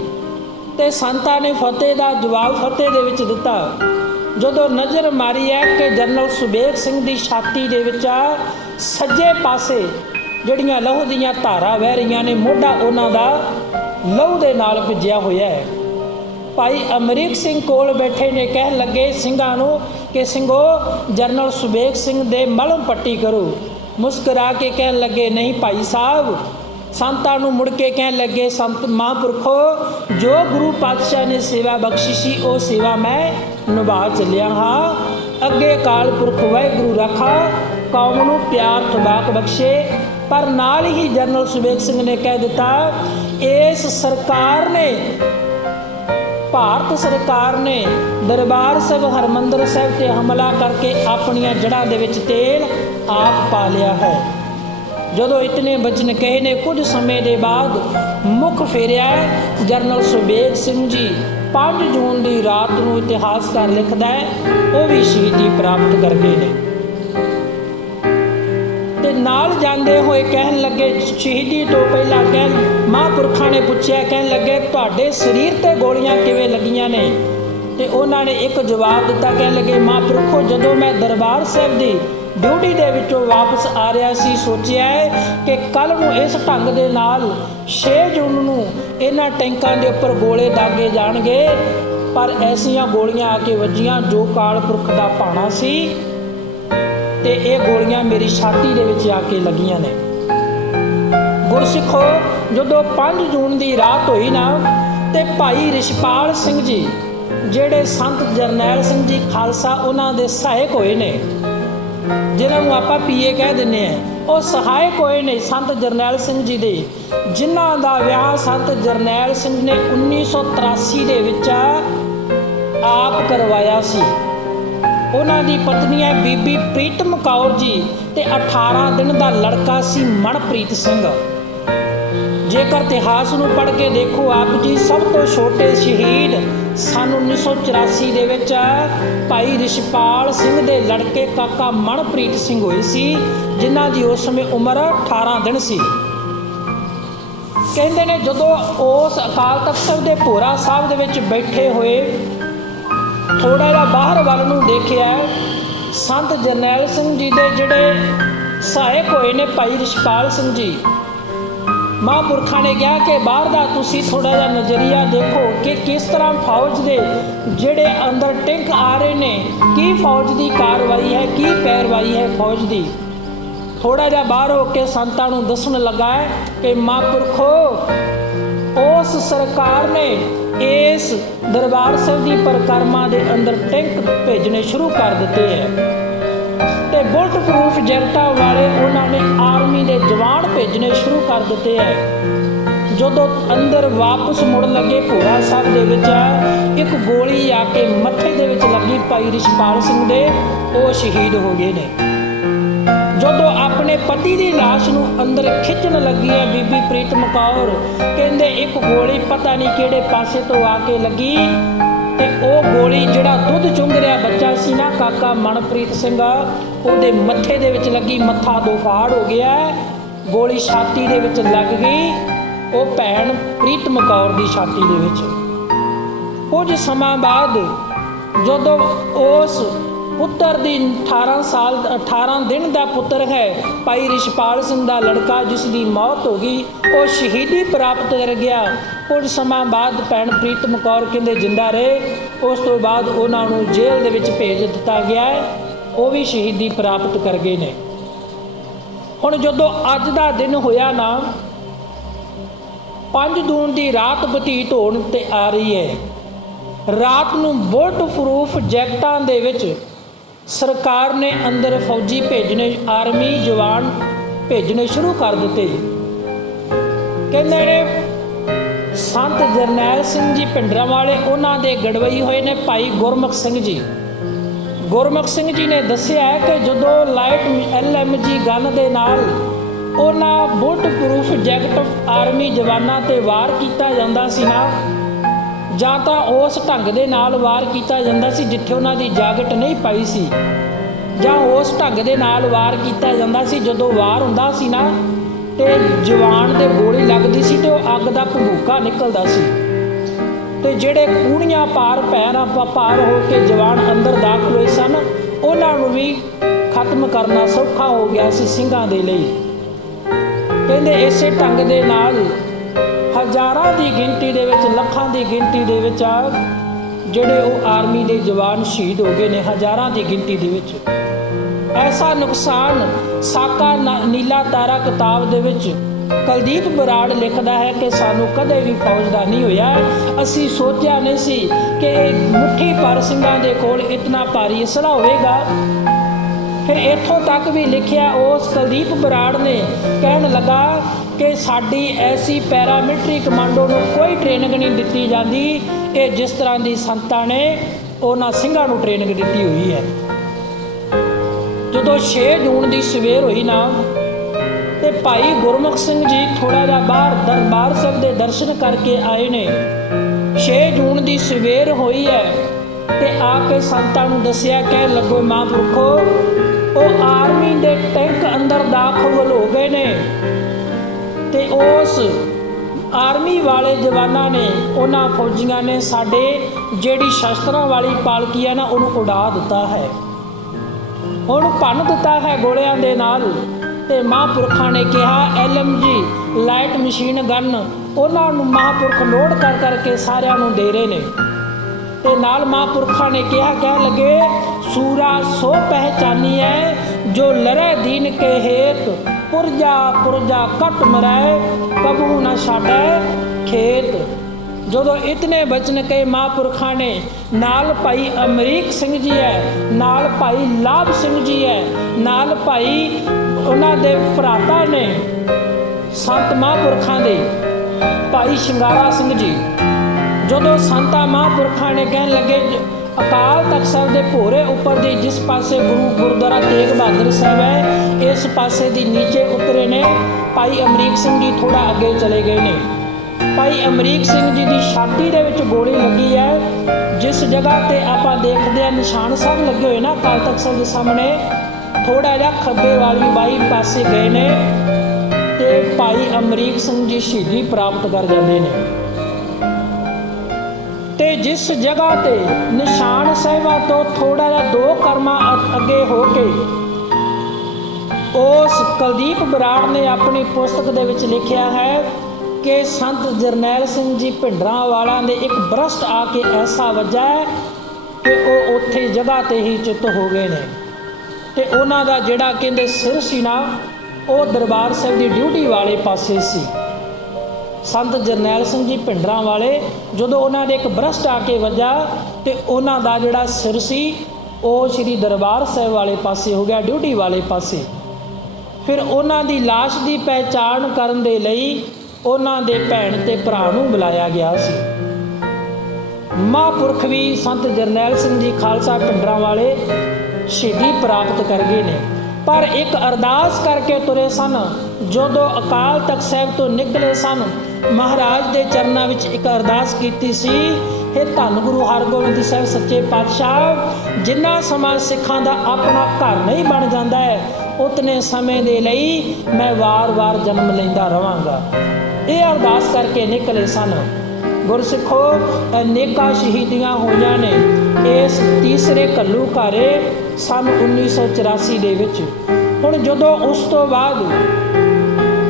ਤੇ ਸੰਤਾਂ ਨੇ ਫਤਿਹ ਦਾ ਜਵਾਬ ਫਤਿਹ ਦੇ ਵਿੱਚ ਦਿੱਤਾ। ਜਦੋਂ ਨਜ਼ਰ ਮਾਰੀ ਹੈ ਕਿ ਜਰਨਲ ਸੁਬੇਗ ਸਿੰਘ ਦੀ ਛਾਤੀ ਦੇ ਵਿੱਚ ਸੱਜੇ ਪਾਸੇ ਜਿਹੜੀਆਂ ਲਹੂ ਦੀਆਂ ਧਾਰਾਂ ਵਹਿ ਰਹੀਆਂ ਨੇ, ਮੋਢਾ ਉਹਨਾਂ ਦਾ ਲਹੂ ਦੇ ਨਾਲ ਭਿੱਜਿਆ ਹੋਇਆ ਹੈ। ਭਾਈ ਅਮਰੀਕ ਸਿੰਘ ਕੋਲ ਬੈਠੇ ਨੇ, ਕਹਿਣ ਲੱਗੇ ਸਿੰਘਾਂ ਨੂੰ ਕਿ ਸਿੰਘੋ ਜਰਨਲ ਸੁਬੇਗ ਸਿੰਘ ਦੇ ਮਲਮ ਪੱਟੀ ਕਰੋ। ਮੁਸਕਰਾ ਕੇ ਕਹਿਣ ਲੱਗੇ, ਨਹੀਂ ਭਾਈ ਸਾਹਿਬ। ਸੰਤਾਂ ਨੂੰ ਮੁੜ ਕੇ ਕਹਿਣ ਲੱਗੇ, ਸੰਤ ਮਹਾਂਪੁਰਖੋ ਜੋ ਗੁਰੂ ਪਾਤਸ਼ਾਹ ਨੇ ਸੇਵਾ ਬਖਸ਼ੀ ਸੀ ਉਹ ਸੇਵਾ ਮੈਂ ਨਿਭਾ ਚੱਲਿਆ ਹਾਂ। ਅੱਗੇ ਅਕਾਲ ਪੁਰਖ ਵਾਹਿਗੁਰੂ ਰਾਖਾ, ਕੌਮ ਨੂੰ ਪਿਆਰ ਤਬਾਕ ਬਖਸ਼ੇ। ਪਰ ਨਾਲ ਹੀ ਜਰਨਲ ਸੁਬੇਗ ਸਿੰਘ ਨੇ ਕਹਿ ਦਿੱਤਾ, ਇਸ ਸਰਕਾਰ ਨੇ, ਭਾਰਤ ਸਰਕਾਰ ਨੇ ਦਰਬਾਰ ਸਾਹਿਬ ਹਰਿਮੰਦਰ ਸਾਹਿਬ ਤੇ ਹਮਲਾ ਕਰਕੇ ਆਪਣੀਆਂ ਜੜ੍ਹਾਂ ਦੇ ਵਿੱਚ ਤੇਲ ਆਪ ਪਾ ਲਿਆ ਹੈ। ਜਦੋਂ ਇਤਨੇ ਬਚਨ ਕਹੇ ਨੇ, ਕੁਝ ਸਮੇਂ ਦੇ ਬਾਅਦ ਮੁੱਖ ਫੇਰਿਆ ਜਰਨਲ ਸੁਬੇਗ ਸਿੰਘ ਜੀ 5 ਜੂਨ ਦੀ ਰਾਤ ਨੂੰ ਇਤਿਹਾਸਕਾਰ ਲਿਖਦਾ ਹੈ ਉਹ ਵੀ ਸ਼ਹੀਦੀ ਪ੍ਰਾਪਤ ਕਰ ਗਏ ਨੇ। ਤੇ ਨਾਲ ਜਾਂਦੇ ਹੋਏ ਕਹਿਣ ਲੱਗੇ, ਸ਼ਹੀਦੀ ਤੋਂ ਪਹਿਲਾਂ ਮਹਾਂਪੁਰਖਾਂ ਨੇ ਪੁੱਛਿਆ, ਕਹਿਣ ਲੱਗੇ ਤੁਹਾਡੇ ਸਰੀਰ ਤੇ ਗੋਲੀਆਂ ਕਿਵੇਂ ਲੱਗੀਆਂ ਨੇ? ਤੇ ਉਹਨਾਂ ਨੇ ਇੱਕ ਜਵਾਬ ਦਿੱਤਾ, ਕਹਿਣ ਲੱਗੇ, ਮਹਾਂਪੁਰਖੋ ਜਦੋਂ ਮੈਂ ਦਰਬਾਰ ਸਾਹਿਬ ਦੀ ਡਿਊਟੀ ਦੇ ਵਿੱਚੋਂ ਵਾਪਸ ਆ ਰਿਹਾ ਸੀ, ਸੋਚਿਆ ਹੈ ਕਿ ਕੱਲ੍ਹ ਨੂੰ ਇਸ ਢੰਗ ਦੇ ਨਾਲ 6 ਜੂਨ ਨੂੰ ਇਹਨਾਂ ਟੈਂਕਾਂ ਦੇ ਉੱਪਰ ਗੋਲੇ ਦਾਗੇ ਜਾਣਗੇ, ਪਰ ਐਸੀਆਂ ਗੋਲੀਆਂ ਆ ਕੇ ਵੱਜੀਆਂ ਜੋ ਅਕਾਲ ਪੁਰਖ ਦਾ ਭਾਣਾ ਸੀ ਤੇ ਇਹ ਗੋਲੀਆਂ ਮੇਰੀ ਛਾਤੀ ਦੇ ਵਿੱਚ ਆ ਕੇ ਲੱਗੀਆਂ ਨੇ। ਗੁਰਸਿੱਖੋ ਜਦੋਂ 5 ਜੂਨ ਦੀ ਰਾਤ ਹੋਈ ਨਾ ਤੇ ਭਾਈ ਰਿਸ਼ਪਾਲ ਸਿੰਘ ਜੀ ਜਿਹੜੇ ਸੰਤ ਜਰਨੈਲ ਸਿੰਘ ਜੀ ਖਾਲਸਾ ਉਹਨਾਂ ਦੇ ਸਹਾਇਕ ਹੋਏ ਨੇ, ਜਿਨ੍ਹਾਂ ਨੂੰ ਆਪਾਂ ਪੀਏ ਕਹਿ ਦਿੰਦੇ ਹਾਂ, ਉਹ ਸਹਾਇਕ ਹੋਏ ਨੇ ਸੰਤ ਜਰਨੈਲ ਸਿੰਘ ਜੀ ਦੇ, ਜਿਨ੍ਹਾਂ ਦਾ ਵਿਆਹ ਸੰਤ ਜਰਨੈਲ ਸਿੰਘ ਨੇ 1983 ਦੇ ਵਿੱਚ ਆਪ ਕਰਵਾਇਆ ਸੀ। ਉਹਨਾਂ ਦੀ ਪਤਨੀ ਹੈ ਬੀਬੀ ਪ੍ਰੀਤਮ ਕੌਰ ਜੀ ਤੇ 18 ਦਿਨ ਦਾ ਲੜਕਾ ਸੀ ਮਨਪ੍ਰੀਤ ਸਿੰਘ। ਜੇਕਰ ਇਤਿਹਾਸ ਨੂੰ ਪੜ੍ਹ ਕੇ ਦੇਖੋ ਆਪ ਜੀ, ਸਭ ਤੋਂ ਛੋਟੇ ਸ਼ਹੀਦ ਸਨ 1984 ਦੇ ਵਿੱਚ ਭਾਈ ਰਿਸ਼ਪਾਲ ਸਿੰਘ ਦੇ ਲੜਕੇ ਕਾਕਾ ਮਨਪ੍ਰੀਤ ਸਿੰਘ ਹੋਏ ਸੀ, ਜਿਨ੍ਹਾਂ ਦੀ ਉਸ ਸਮੇਂ ਉਮਰ 18 ਦਿਨ ਸੀ। ਕਹਿੰਦੇ ਨੇ ਜਦੋਂ ਉਸ ਅਕਾਲ ਤਖਤ ਸਾਹਿਬ ਦੇ ਭੋਰਾ ਸਾਹਿਬ ਦੇ ਵਿੱਚ ਬੈਠੇ ਹੋਏ ਥੋੜ੍ਹਾ ਜਿਹਾ ਬਾਹਰ ਵੱਲ ਨੂੰ ਦੇਖਿਆ, ਸੰਤ ਜਰਨੈਲ ਸਿੰਘ ਜੀ ਦੇ ਜਿਹੜੇ ਸਹਾਇਕ ਹੋਏ ਨੇ ਭਾਈ ਰਿਸ਼ਪਾਲ ਸਿੰਘ ਜੀ, ਮਹਾਂਪੁਰਖਾਂ ਨੇ ਕਿਹਾ ਕਿ ਬਾਹਰ ਦਾ ਤੁਸੀਂ ਥੋੜ੍ਹਾ ਜਿਹਾ ਨਜ਼ਰੀਆ ਦੇਖੋ ਕਿ ਕਿਸ ਤਰ੍ਹਾਂ ਫੌਜ ਦੇ ਜਿਹੜੇ ਅੰਦਰ ਟੈਂਕ ਆ ਰਹੇ ਨੇ, ਕੀ ਫੌਜ ਦੀ ਕਾਰਵਾਈ ਹੈ, ਕੀ ਪੈਰਵਾਈ ਹੈ ਫੌਜ ਦੀ। ਥੋੜ੍ਹਾ ਜਿਹਾ ਬਾਹਰ ਹੋ ਕੇ ਸੰਤਾਂ ਨੂੰ ਦੱਸਣ ਲੱਗਾ ਕਿ ਮਹਾਂਪੁਰਖੋ, ਉਸ ਸਰਕਾਰ ਨੇ ਇਸ ਦਰਬਾਰ ਸਾਹਿਬ ਦੀ ਪਰਿਕਰਮਾ ਦੇ ਅੰਦਰ ਟੈਂਕ ਭੇਜਣੇ ਸ਼ੁਰੂ ਕਰ ਦਿੱਤੇ ਹੈ ਤੇ ਬੁਲਟ ਪ੍ਰੂਫ ਜੈਕਟਾਂ ਵਾਲੇ ਉਹਨਾਂ ਨੇ ਆਰਮੀ ਦੇ ਜਵਾਨ ਭੇਜਣੇ ਸ਼ੁਰੂ ਕਰ ਦਿੱਤੇ ਹੈ। ਜਦੋਂ ਅੰਦਰ ਵਾਪਸ ਮੁੜਨ ਲੱਗੇ ਭੋਰਾ ਸਾਹਿਬ ਦੇ ਵਿੱਚ, ਇੱਕ ਗੋਲੀ ਆ ਕੇ ਮੱਥੇ ਦੇ ਵਿੱਚ ਲੱਗੀ ਭਾਈ ਰਿਸ਼ਪਾਲ ਸਿੰਘ ਦੇ, ਉਹ ਸ਼ਹੀਦ ਹੋ ਗਏ ਨੇ। ਜਦੋਂ ਆਪਣੇ ਪਤੀ ਦੀ ਲਾਸ਼ ਨੂੰ ਅੰਦਰ ਖਿੱਚਣ ਲੱਗੀ ਹੈ ਬੀਬੀ ਪ੍ਰੀਤਮ ਕੌਰ, ਕਹਿੰਦੇ ਇੱਕ ਗੋਲੀ ਪਤਾ ਨਹੀਂ ਕਿਹੜੇ ਪਾਸੇ ਤੋਂ ਆ ਕੇ ਲੱਗੀ ਤੇ ਉਹ ਗੋਲੀ ਜਿਹੜਾ ਦੁੱਧ ਚੁੰਘ ਰਿਹਾ ਬੱਚਾ ਸੀ ਨਾ ਕਾਕਾ ਮਨਪ੍ਰੀਤ ਸਿੰਘ, ਉਹਦੇ ਮੱਥੇ ਦੇ ਵਿੱਚ ਲੱਗੀ, ਮੱਥਾ ਦੋ ਫਾੜ ਹੋ ਗਿਆ, ਗੋਲੀ ਛਾਤੀ ਦੇ ਵਿੱਚ ਲੱਗ ਗਈ, ਉਹ ਭੈਣ ਪ੍ਰੀਤਮ ਕੌਰ ਦੀ ਛਾਤੀ ਦੇ ਵਿੱਚ। ਕੁਝ ਸਮਾਂ ਬਾਅਦ ਜਦੋਂ ਉਸ ਪੁੱਤਰ ਦੀ 18 ਦਿਨ ਦਾ ਪੁੱਤਰ ਹੈ ਭਾਈ ਰਿਸ਼ਪਾਲ ਸਿੰਘ ਦਾ ਲੜਕਾ, ਜਿਸ ਦੀ ਮੌਤ ਹੋ ਗਈ, ਉਹ ਸ਼ਹੀਦੀ ਪ੍ਰਾਪਤ ਕਰ ਗਿਆ। ਕੁਝ ਸਮਾਂ ਬਾਅਦ ਭੈਣ ਪ੍ਰੀਤਮ ਕੌਰ ਕਹਿੰਦੇ ਜਿੰਦਾ ਰਹੇ। ਉਸ ਤੋਂ ਬਾਅਦ ਉਹਨਾਂ ਨੂੰ ਜੇਲ੍ਹ ਦੇ ਵਿੱਚ ਭੇਜ ਦਿੱਤਾ ਗਿਆ, ਉਹ ਵੀ ਸ਼ਹੀਦੀ ਪ੍ਰਾਪਤ ਕਰ ਗਏ ਨੇ। ਹੁਣ ਜਦੋਂ ਅੱਜ ਦਾ ਦਿਨ ਹੋਇਆ ਨਾ, 5 ਜੂਨ ਦੀ ਰਾਤ ਬਤੀਤ ਹੋਣ ਤੇ ਆ ਰਹੀ ਹੈ। ਰਾਤ ਨੂੰ ਬੁਲਟ ਪ੍ਰੂਫ ਜੈਕਟਾਂ ਦੇ ਵਿੱਚ ਸਰਕਾਰ ਨੇ ਅੰਦਰ ਫੌਜੀ ਭੇਜਣੇ, ਆਰਮੀ ਜਵਾਨ ਭੇਜਣੇ ਸ਼ੁਰੂ ਕਰ ਦਿੱਤੇ। ਕਹਿੰਦੇ ਨੇ ਸੰਤ ਜਰਨੈਲ ਸਿੰਘ ਜੀ ਭਿੰਡਰਾਂ ਵਾਲੇ, ਉਹਨਾਂ ਦੇ ਗੜਵਈ ਹੋਏ ਨੇ ਭਾਈ ਗੁਰਮੁਖ ਸਿੰਘ ਜੀ। ਗੁਰਮੁਖ ਸਿੰਘ ਜੀ ਨੇ ਦੱਸਿਆ ਕਿ ਜਦੋਂ ਲਾਈਟ LMG ਗਨ ਦੇ ਨਾਲ ਉਹਨਾਂ ਬੁਲਟ ਪ੍ਰੂਫ ਜੈਕਟ ਆਰਮੀ ਜਵਾਨਾਂ 'ਤੇ ਵਾਰ ਕੀਤਾ ਜਾਂਦਾ ਸੀ ਨਾ, ਜਾਂ ਤਾਂ ਉਸ ਢੰਗ ਦੇ ਨਾਲ ਵਾਰ ਕੀਤਾ ਜਾਂਦਾ ਸੀ ਜਿੱਥੇ ਉਹਨਾਂ ਦੀ ਜਾਕਟ ਨਹੀਂ ਪਾਈ ਸੀ, ਜਾਂ ਉਸ ਢੰਗ ਦੇ ਨਾਲ ਵਾਰ ਕੀਤਾ ਜਾਂਦਾ ਸੀ ਜਦੋਂ ਵਾਰ ਹੁੰਦਾ ਸੀ ਨਾ ਤੇ ਜਵਾਨ ਦੇ ਗੋਲੀ ਲੱਗਦੀ ਸੀ ਤੇ ਉਹ ਅੱਗ ਦਾ ਭੰਗੂਕਾ ਨਿਕਲਦਾ ਸੀ ਤੇ ਜਿਹੜੇ ਕੂੜੀਆਂ ਪਾਰ ਪਾਰ ਹੋ ਕੇ ਜਵਾਨ ਅੰਦਰ ਦਾਖਲ ਹੋਏ ਸਨ, ਉਹਨਾਂ ਨੂੰ ਵੀ ਖਤਮ ਕਰਨਾ ਸੌਖਾ ਹੋ ਗਿਆ ਸੀ ਸਿੰਘਾਂ ਦੇ ਲਈ। ਕਹਿੰਦੇ ਇਸੇ ਢੰਗ ਦੇ ਨਾਲ ਹਜ਼ਾਰਾਂ ਦੀ ਗਿਣਤੀ ਦੇ ਵਿੱਚ, ਲੱਖਾਂ ਦੀ ਗਿਣਤੀ ਦੇ ਵਿੱਚ ਜਿਹੜੇ ਉਹ ਆਰਮੀ ਦੇ ਜਵਾਨ ਸ਼ਹੀਦ ਹੋ ਗਏ ਨੇ, ਹਜ਼ਾਰਾਂ ਦੀ ਗਿਣਤੀ ਦੇ ਵਿੱਚ। ਐਸਾ ਨੁਕਸਾਨ ਸਾਕਾ ਨੀਲਾ ਤਾਰਾ ਕਿਤਾਬ ਦੇ ਵਿੱਚ ਕੁਲਦੀਪ ਬਰਾੜ ਲਿਖਦਾ ਹੈ ਕਿ ਸਾਨੂੰ ਕਦੇ ਵੀ ਫੌਜ ਦਾ ਨਹੀਂ ਹੋਇਆ। ਅਸੀਂ ਸੋਚਿਆ ਨਹੀਂ ਸੀ ਕਿ ਇਹ ਮੁੱਠੀ ਭਰ ਸਿੰਘਾਂ ਦੇ ਕੋਲ ਇਤਨਾ ਭਾਰੀ ਅਸਲਾ ਹੋਵੇਗਾ। ਫਿਰ ਇੱਥੋਂ ਤੱਕ ਵੀ ਲਿਖਿਆ ਉਸ ਕੁਲਦੀਪ ਬਰਾੜ ਨੇ, ਕਹਿਣ ਲੱਗਾ ਕਿ ਸਾਡੀ ਐਸੀ ਪੈਰਾਮਿਲਟਰੀ ਕਮਾਂਡੋ ਨੂੰ ਕੋਈ ਟ੍ਰੇਨਿੰਗ ਨਹੀਂ ਦਿੱਤੀ ਜਾਂਦੀ, ਇਹ ਜਿਸ ਤਰ੍ਹਾਂ ਦੀ ਸੰਤਾਂ ਨੇ ਉਹਨਾਂ ਸਿੰਘਾਂ ਨੂੰ ਟ੍ਰੇਨਿੰਗ ਦਿੱਤੀ ਹੋਈ ਹੈ। ਜਦੋਂ 6 ਜੂਨ ਦੀ ਸਵੇਰ ਹੋਈ ਨਾ ਤੇ ਭਾਈ ਗੁਰਮੁਖ ਸਿੰਘ ਜੀ ਥੋੜ੍ਹਾ ਜਿਹਾ ਬਾਹਰ ਦਰਬਾਰ ਸਾਹਿਬ ਦੇ ਦਰਸ਼ਨ ਕਰਕੇ ਆਏ ਨੇ। 6 ਜੂਨ ਦੀ ਸਵੇਰ ਹੋਈ ਹੈ ਤੇ ਆ ਕੇ ਸੰਤਾਂ ਨੂੰ ਦੱਸਿਆ, ਕਹਿ ਲੱਗੋ ਮਹਾਂਪੁਰਖੋ, ਉਹ ਆਰਮੀ ਦੇ ਟੈਂਕ ਅੰਦਰ ਦਾਖਲ ਹੋ ਗਏ ਨੇ ਤੇ ਉਸ ਆਰਮੀ ਵਾਲੇ ਜਵਾਨਾਂ ਨੇ, ਉਹਨਾਂ ਫੌਜੀਆਂ ਨੇ ਸਾਡੇ ਜਿਹੜੀ ਸ਼ਸਤਰਾਂ ਵਾਲੀ ਪਾਲਕੀ ਹੈ ਨਾ, ਉਹਨੂੰ ਉਡਾ ਦਿੱਤਾ ਹੈ, ਉਹਨੂੰ ਭੰਨ ਦਿੱਤਾ ਹੈ ਗੋਲਿਆਂ ਦੇ ਨਾਲ। ਤੇ ਮਹਾਂਪੁਰਖਾਂ ਨੇ ਕਿਹਾ LMG ਲਾਈਟ ਮਸ਼ੀਨ ਗਨ ਉਹਨਾਂ ਨੂੰ ਮਹਾਂਪੁਰਖ ਲੋਡ ਕਰ ਕਰਕੇ ਸਾਰਿਆਂ ਨੂੰ ਦੇ ਰਹੇ ਨੇ। ਤੇ ਨਾਲ ਮਹਾਂਪੁਰਖਾਂ ਨੇ ਕਿਹਾ, ਕਹਿ ਲੱਗੇ ਸੂਰਾ ਸੋ ਪਹਿਚਾਨੀਐ ਜੋ ਲੜੈ ਦੀਨ ਕੇ ਹੇਤ, ਪੁਰਜਾ ਪੁਰਜਾ ਕੱਟ ਮਰੈ ਕਬੂ ਨਾ ਛਾਡੈ ਖੇਤ। ਜਦੋਂ ਇਤਨੇ ਬਚਨ ਕਹੇ ਮਹਾਂਪੁਰਖਾਂ ਨੇ, ਨਾਲ ਭਾਈ ਅਮਰੀਕ ਸਿੰਘ ਜੀ ਹੈ, ਨਾਲ ਭਾਈ ਲਾਭ ਸਿੰਘ ਜੀ ਹੈ, ਨਾਲ ਭਾਈ ਉਹਨਾਂ ਦੇ ਭਰਾਤਾ ਨੇ ਸੰਤ ਮਹਾਂਪੁਰਖਾਂ ਦੇ ਭਾਈ ਸ਼ਿੰਗਾਰਾ ਸਿੰਘ ਜੀ। ਜਦੋਂ ਸੰਤਾਂ ਮਹਾਂਪੁਰਖਾਂ ਨੇ ਕਹਿਣ ਲੱਗੇ ਅਕਾਲ ਤਖਤ ਸਾਹਿਬ ਦੇ ਭੋਰੇ ਉੱਪਰ ਦੀ ਜਿਸ ਪਾਸੇ ਗੁਰਦੁਆਰਾ ਤੇਗ ਬਹਾਦਰ ਸਾਹਿਬ ਹੈ, ਇਸ ਪਾਸੇ ਦੀ ਨੀਚੇ ਉਤਰੇ ਨੇ। ਭਾਈ ਅਮਰੀਕ ਸਿੰਘ ਜੀ ਥੋੜਾ ਅੱਗੇ ਚਲੇ ਗਏ ਨੇ। ਭਾਈ ਅਮਰੀਕ ਸਿੰਘ ਜੀ ਦੀ ਛਾਤੀ ਦੇ ਵਿੱਚ ਗੋਲੀ ਲੱਗੀ ਹੈ। ਜਿਸ ਜਗ੍ਹਾ ਤੇ ਆਪਾਂ ਦੇਖਦੇ ਆ ਨਿਸ਼ਾਨ ਸਾਹਿਬ ਲੱਗੇ ਹੋਏ ਨਾ ਅਕਾਲ ਤਖਤ ਸਾਹਿਬ ਦੇ ਸਾਹਮਣੇ, ਥੋੜਾ ਜਿਹਾ ਖੱਬੇ ਵਾਲੀ ਬਾਈ ਪਾਸੇ ਗਏ ਨੇ ਤੇ ਭਾਈ ਅਮਰੀਕ ਸਿੰਘ ਜੀ ਸ਼ਹੀਦੀ ਪ੍ਰਾਪਤ ਕਰ ਜਾਂਦੇ ਨੇ। ਤੇ ਜਿਸ ਜਗ੍ਹਾ ਤੇ ਨਿਸ਼ਾਨ ਸਾਹਿਬਾਂ ਤੋਂ ਥੋੜਾ ਜਿਹਾ 2 ਕਰਮਾਂ ਅੱਗੇ ਹੋ ਕੇ ਉਸ ਕੁਲਦੀਪ ਬਰਾੜ ਨੇ ਆਪਣੀ ਪੁਸਤਕ ਦੇ ਵਿੱਚ ਲਿਖਿਆ ਹੈ ਕਿ ਸੰਤ ਜਰਨੈਲ ਸਿੰਘ ਜੀ ਭਿੰਡਰਾਂਵਾਲਾ ਦੇ ਇੱਕ ਬਰਸਟ ਆ ਕੇ ਐਸਾ ਵੱਜਾ ਹੈ ਕਿ ਉਹ ਉੱਥੇ ਜਗ੍ਹਾ ਤੇ ਹੀ ਚਿੱਤ ਹੋ ਗਏ ਨੇ। ਤੇ ਉਹਨਾਂ ਦਾ ਜਿਹੜਾ ਕਹਿੰਦੇ ਸਿਰ ਸੀ ਨਾ, ਉਹ ਦਰਬਾਰ ਸਾਹਿਬ ਦੀ ਡਿਊਟੀ ਵਾਲੇ ਪਾਸੇ ਸੀ। ਸੰਤ ਜਰਨੈਲ ਸਿੰਘ ਜੀ ਭਿੰਡਰਾਂਵਾਲੇ ਜਦੋਂ ਉਹਨਾਂ ਦੇ ਇੱਕ ਬਰਸਟ ਆ ਕੇ ਵੱਜਾ ਤੇ ਉਹਨਾਂ ਦਾ ਜਿਹੜਾ ਸਿਰ ਸੀ ਉਹ ਸ੍ਰੀ ਦਰਬਾਰ ਸਾਹਿਬ ਵਾਲੇ ਪਾਸੇ ਹੋ ਗਿਆ, ਡਿਊਟੀ ਵਾਲੇ ਪਾਸੇ। ਫਿਰ ਉਹਨਾਂ ਦੀ ਲਾਸ਼ ਦੀ ਪਹਿਚਾਣ ਕਰਨ ਦੇ ਲਈ ਉਹਨਾਂ ਦੇ ਭੈਣ ਤੇ ਭਰਾ ਨੂੰ ਬੁਲਾਇਆ ਗਿਆ ਸੀ। ਮਹਾਂਪੁਰਖ ਵੀ ਸੰਤ ਜਰਨੈਲ ਸਿੰਘ ਜੀ ਖਾਲਸਾ ਭਿੰਡਰਾਂਵਾਲੇ ਸ਼ਹੀਦੀ ਪ੍ਰਾਪਤ ਕਰ ਗਏ ਨੇ। ਪਰ ਇੱਕ ਅਰਦਾਸ ਕਰਕੇ ਤੁਰੇ ਸਨ। ਜਦੋਂ ਅਕਾਲ ਤਖਤ ਸਾਹਿਬ ਤੋਂ ਨਿਕਲੇ ਸਨ, ਮਹਾਰਾਜ ਦੇ ਚਰਨਾਂ ਵਿੱਚ ਇੱਕ ਅਰਦਾਸ ਕੀਤੀ ਸੀ, हे ਧੰਨ ਗੁਰੂ ਹਰਗੋਬਿੰਦ ਸਾਹਿਬ ਸੱਚੇ ਪਾਤਸ਼ਾਹ, ਜਿੰਨਾ ਸਮਾਂ ਸਿੱਖਾਂ ਦਾ ਆਪਣਾ ਘਰ ਨਹੀਂ ਬਣ ਜਾਂਦਾ ਹੈ, ਉਤਨੇ ਸਮੇਂ ਦੇ ਲਈ ਮੈਂ ਵਾਰ-ਵਾਰ ਜਨਮ ਲੈਂਦਾ ਰਵਾਂਗਾ। ਇਹ ਅਰਦਾਸ ਕਰਕੇ ਨਿਕਲੇ ਸਨ। ਗੁਰਸਿੱਖੋ, ਅਨੇਕਾਂ ਸ਼ਹੀਦੀਆਂ ਹੋਈਆਂ ਨੇ ਇਸ ਤੀਸਰੇ ਘੱਲੂਘਾਰੇ ਸੰਨ 1984 ਦੇ ਵਿੱਚ। ਹੁਣ ਜਦੋਂ ਉਸ ਤੋਂ ਬਾਅਦ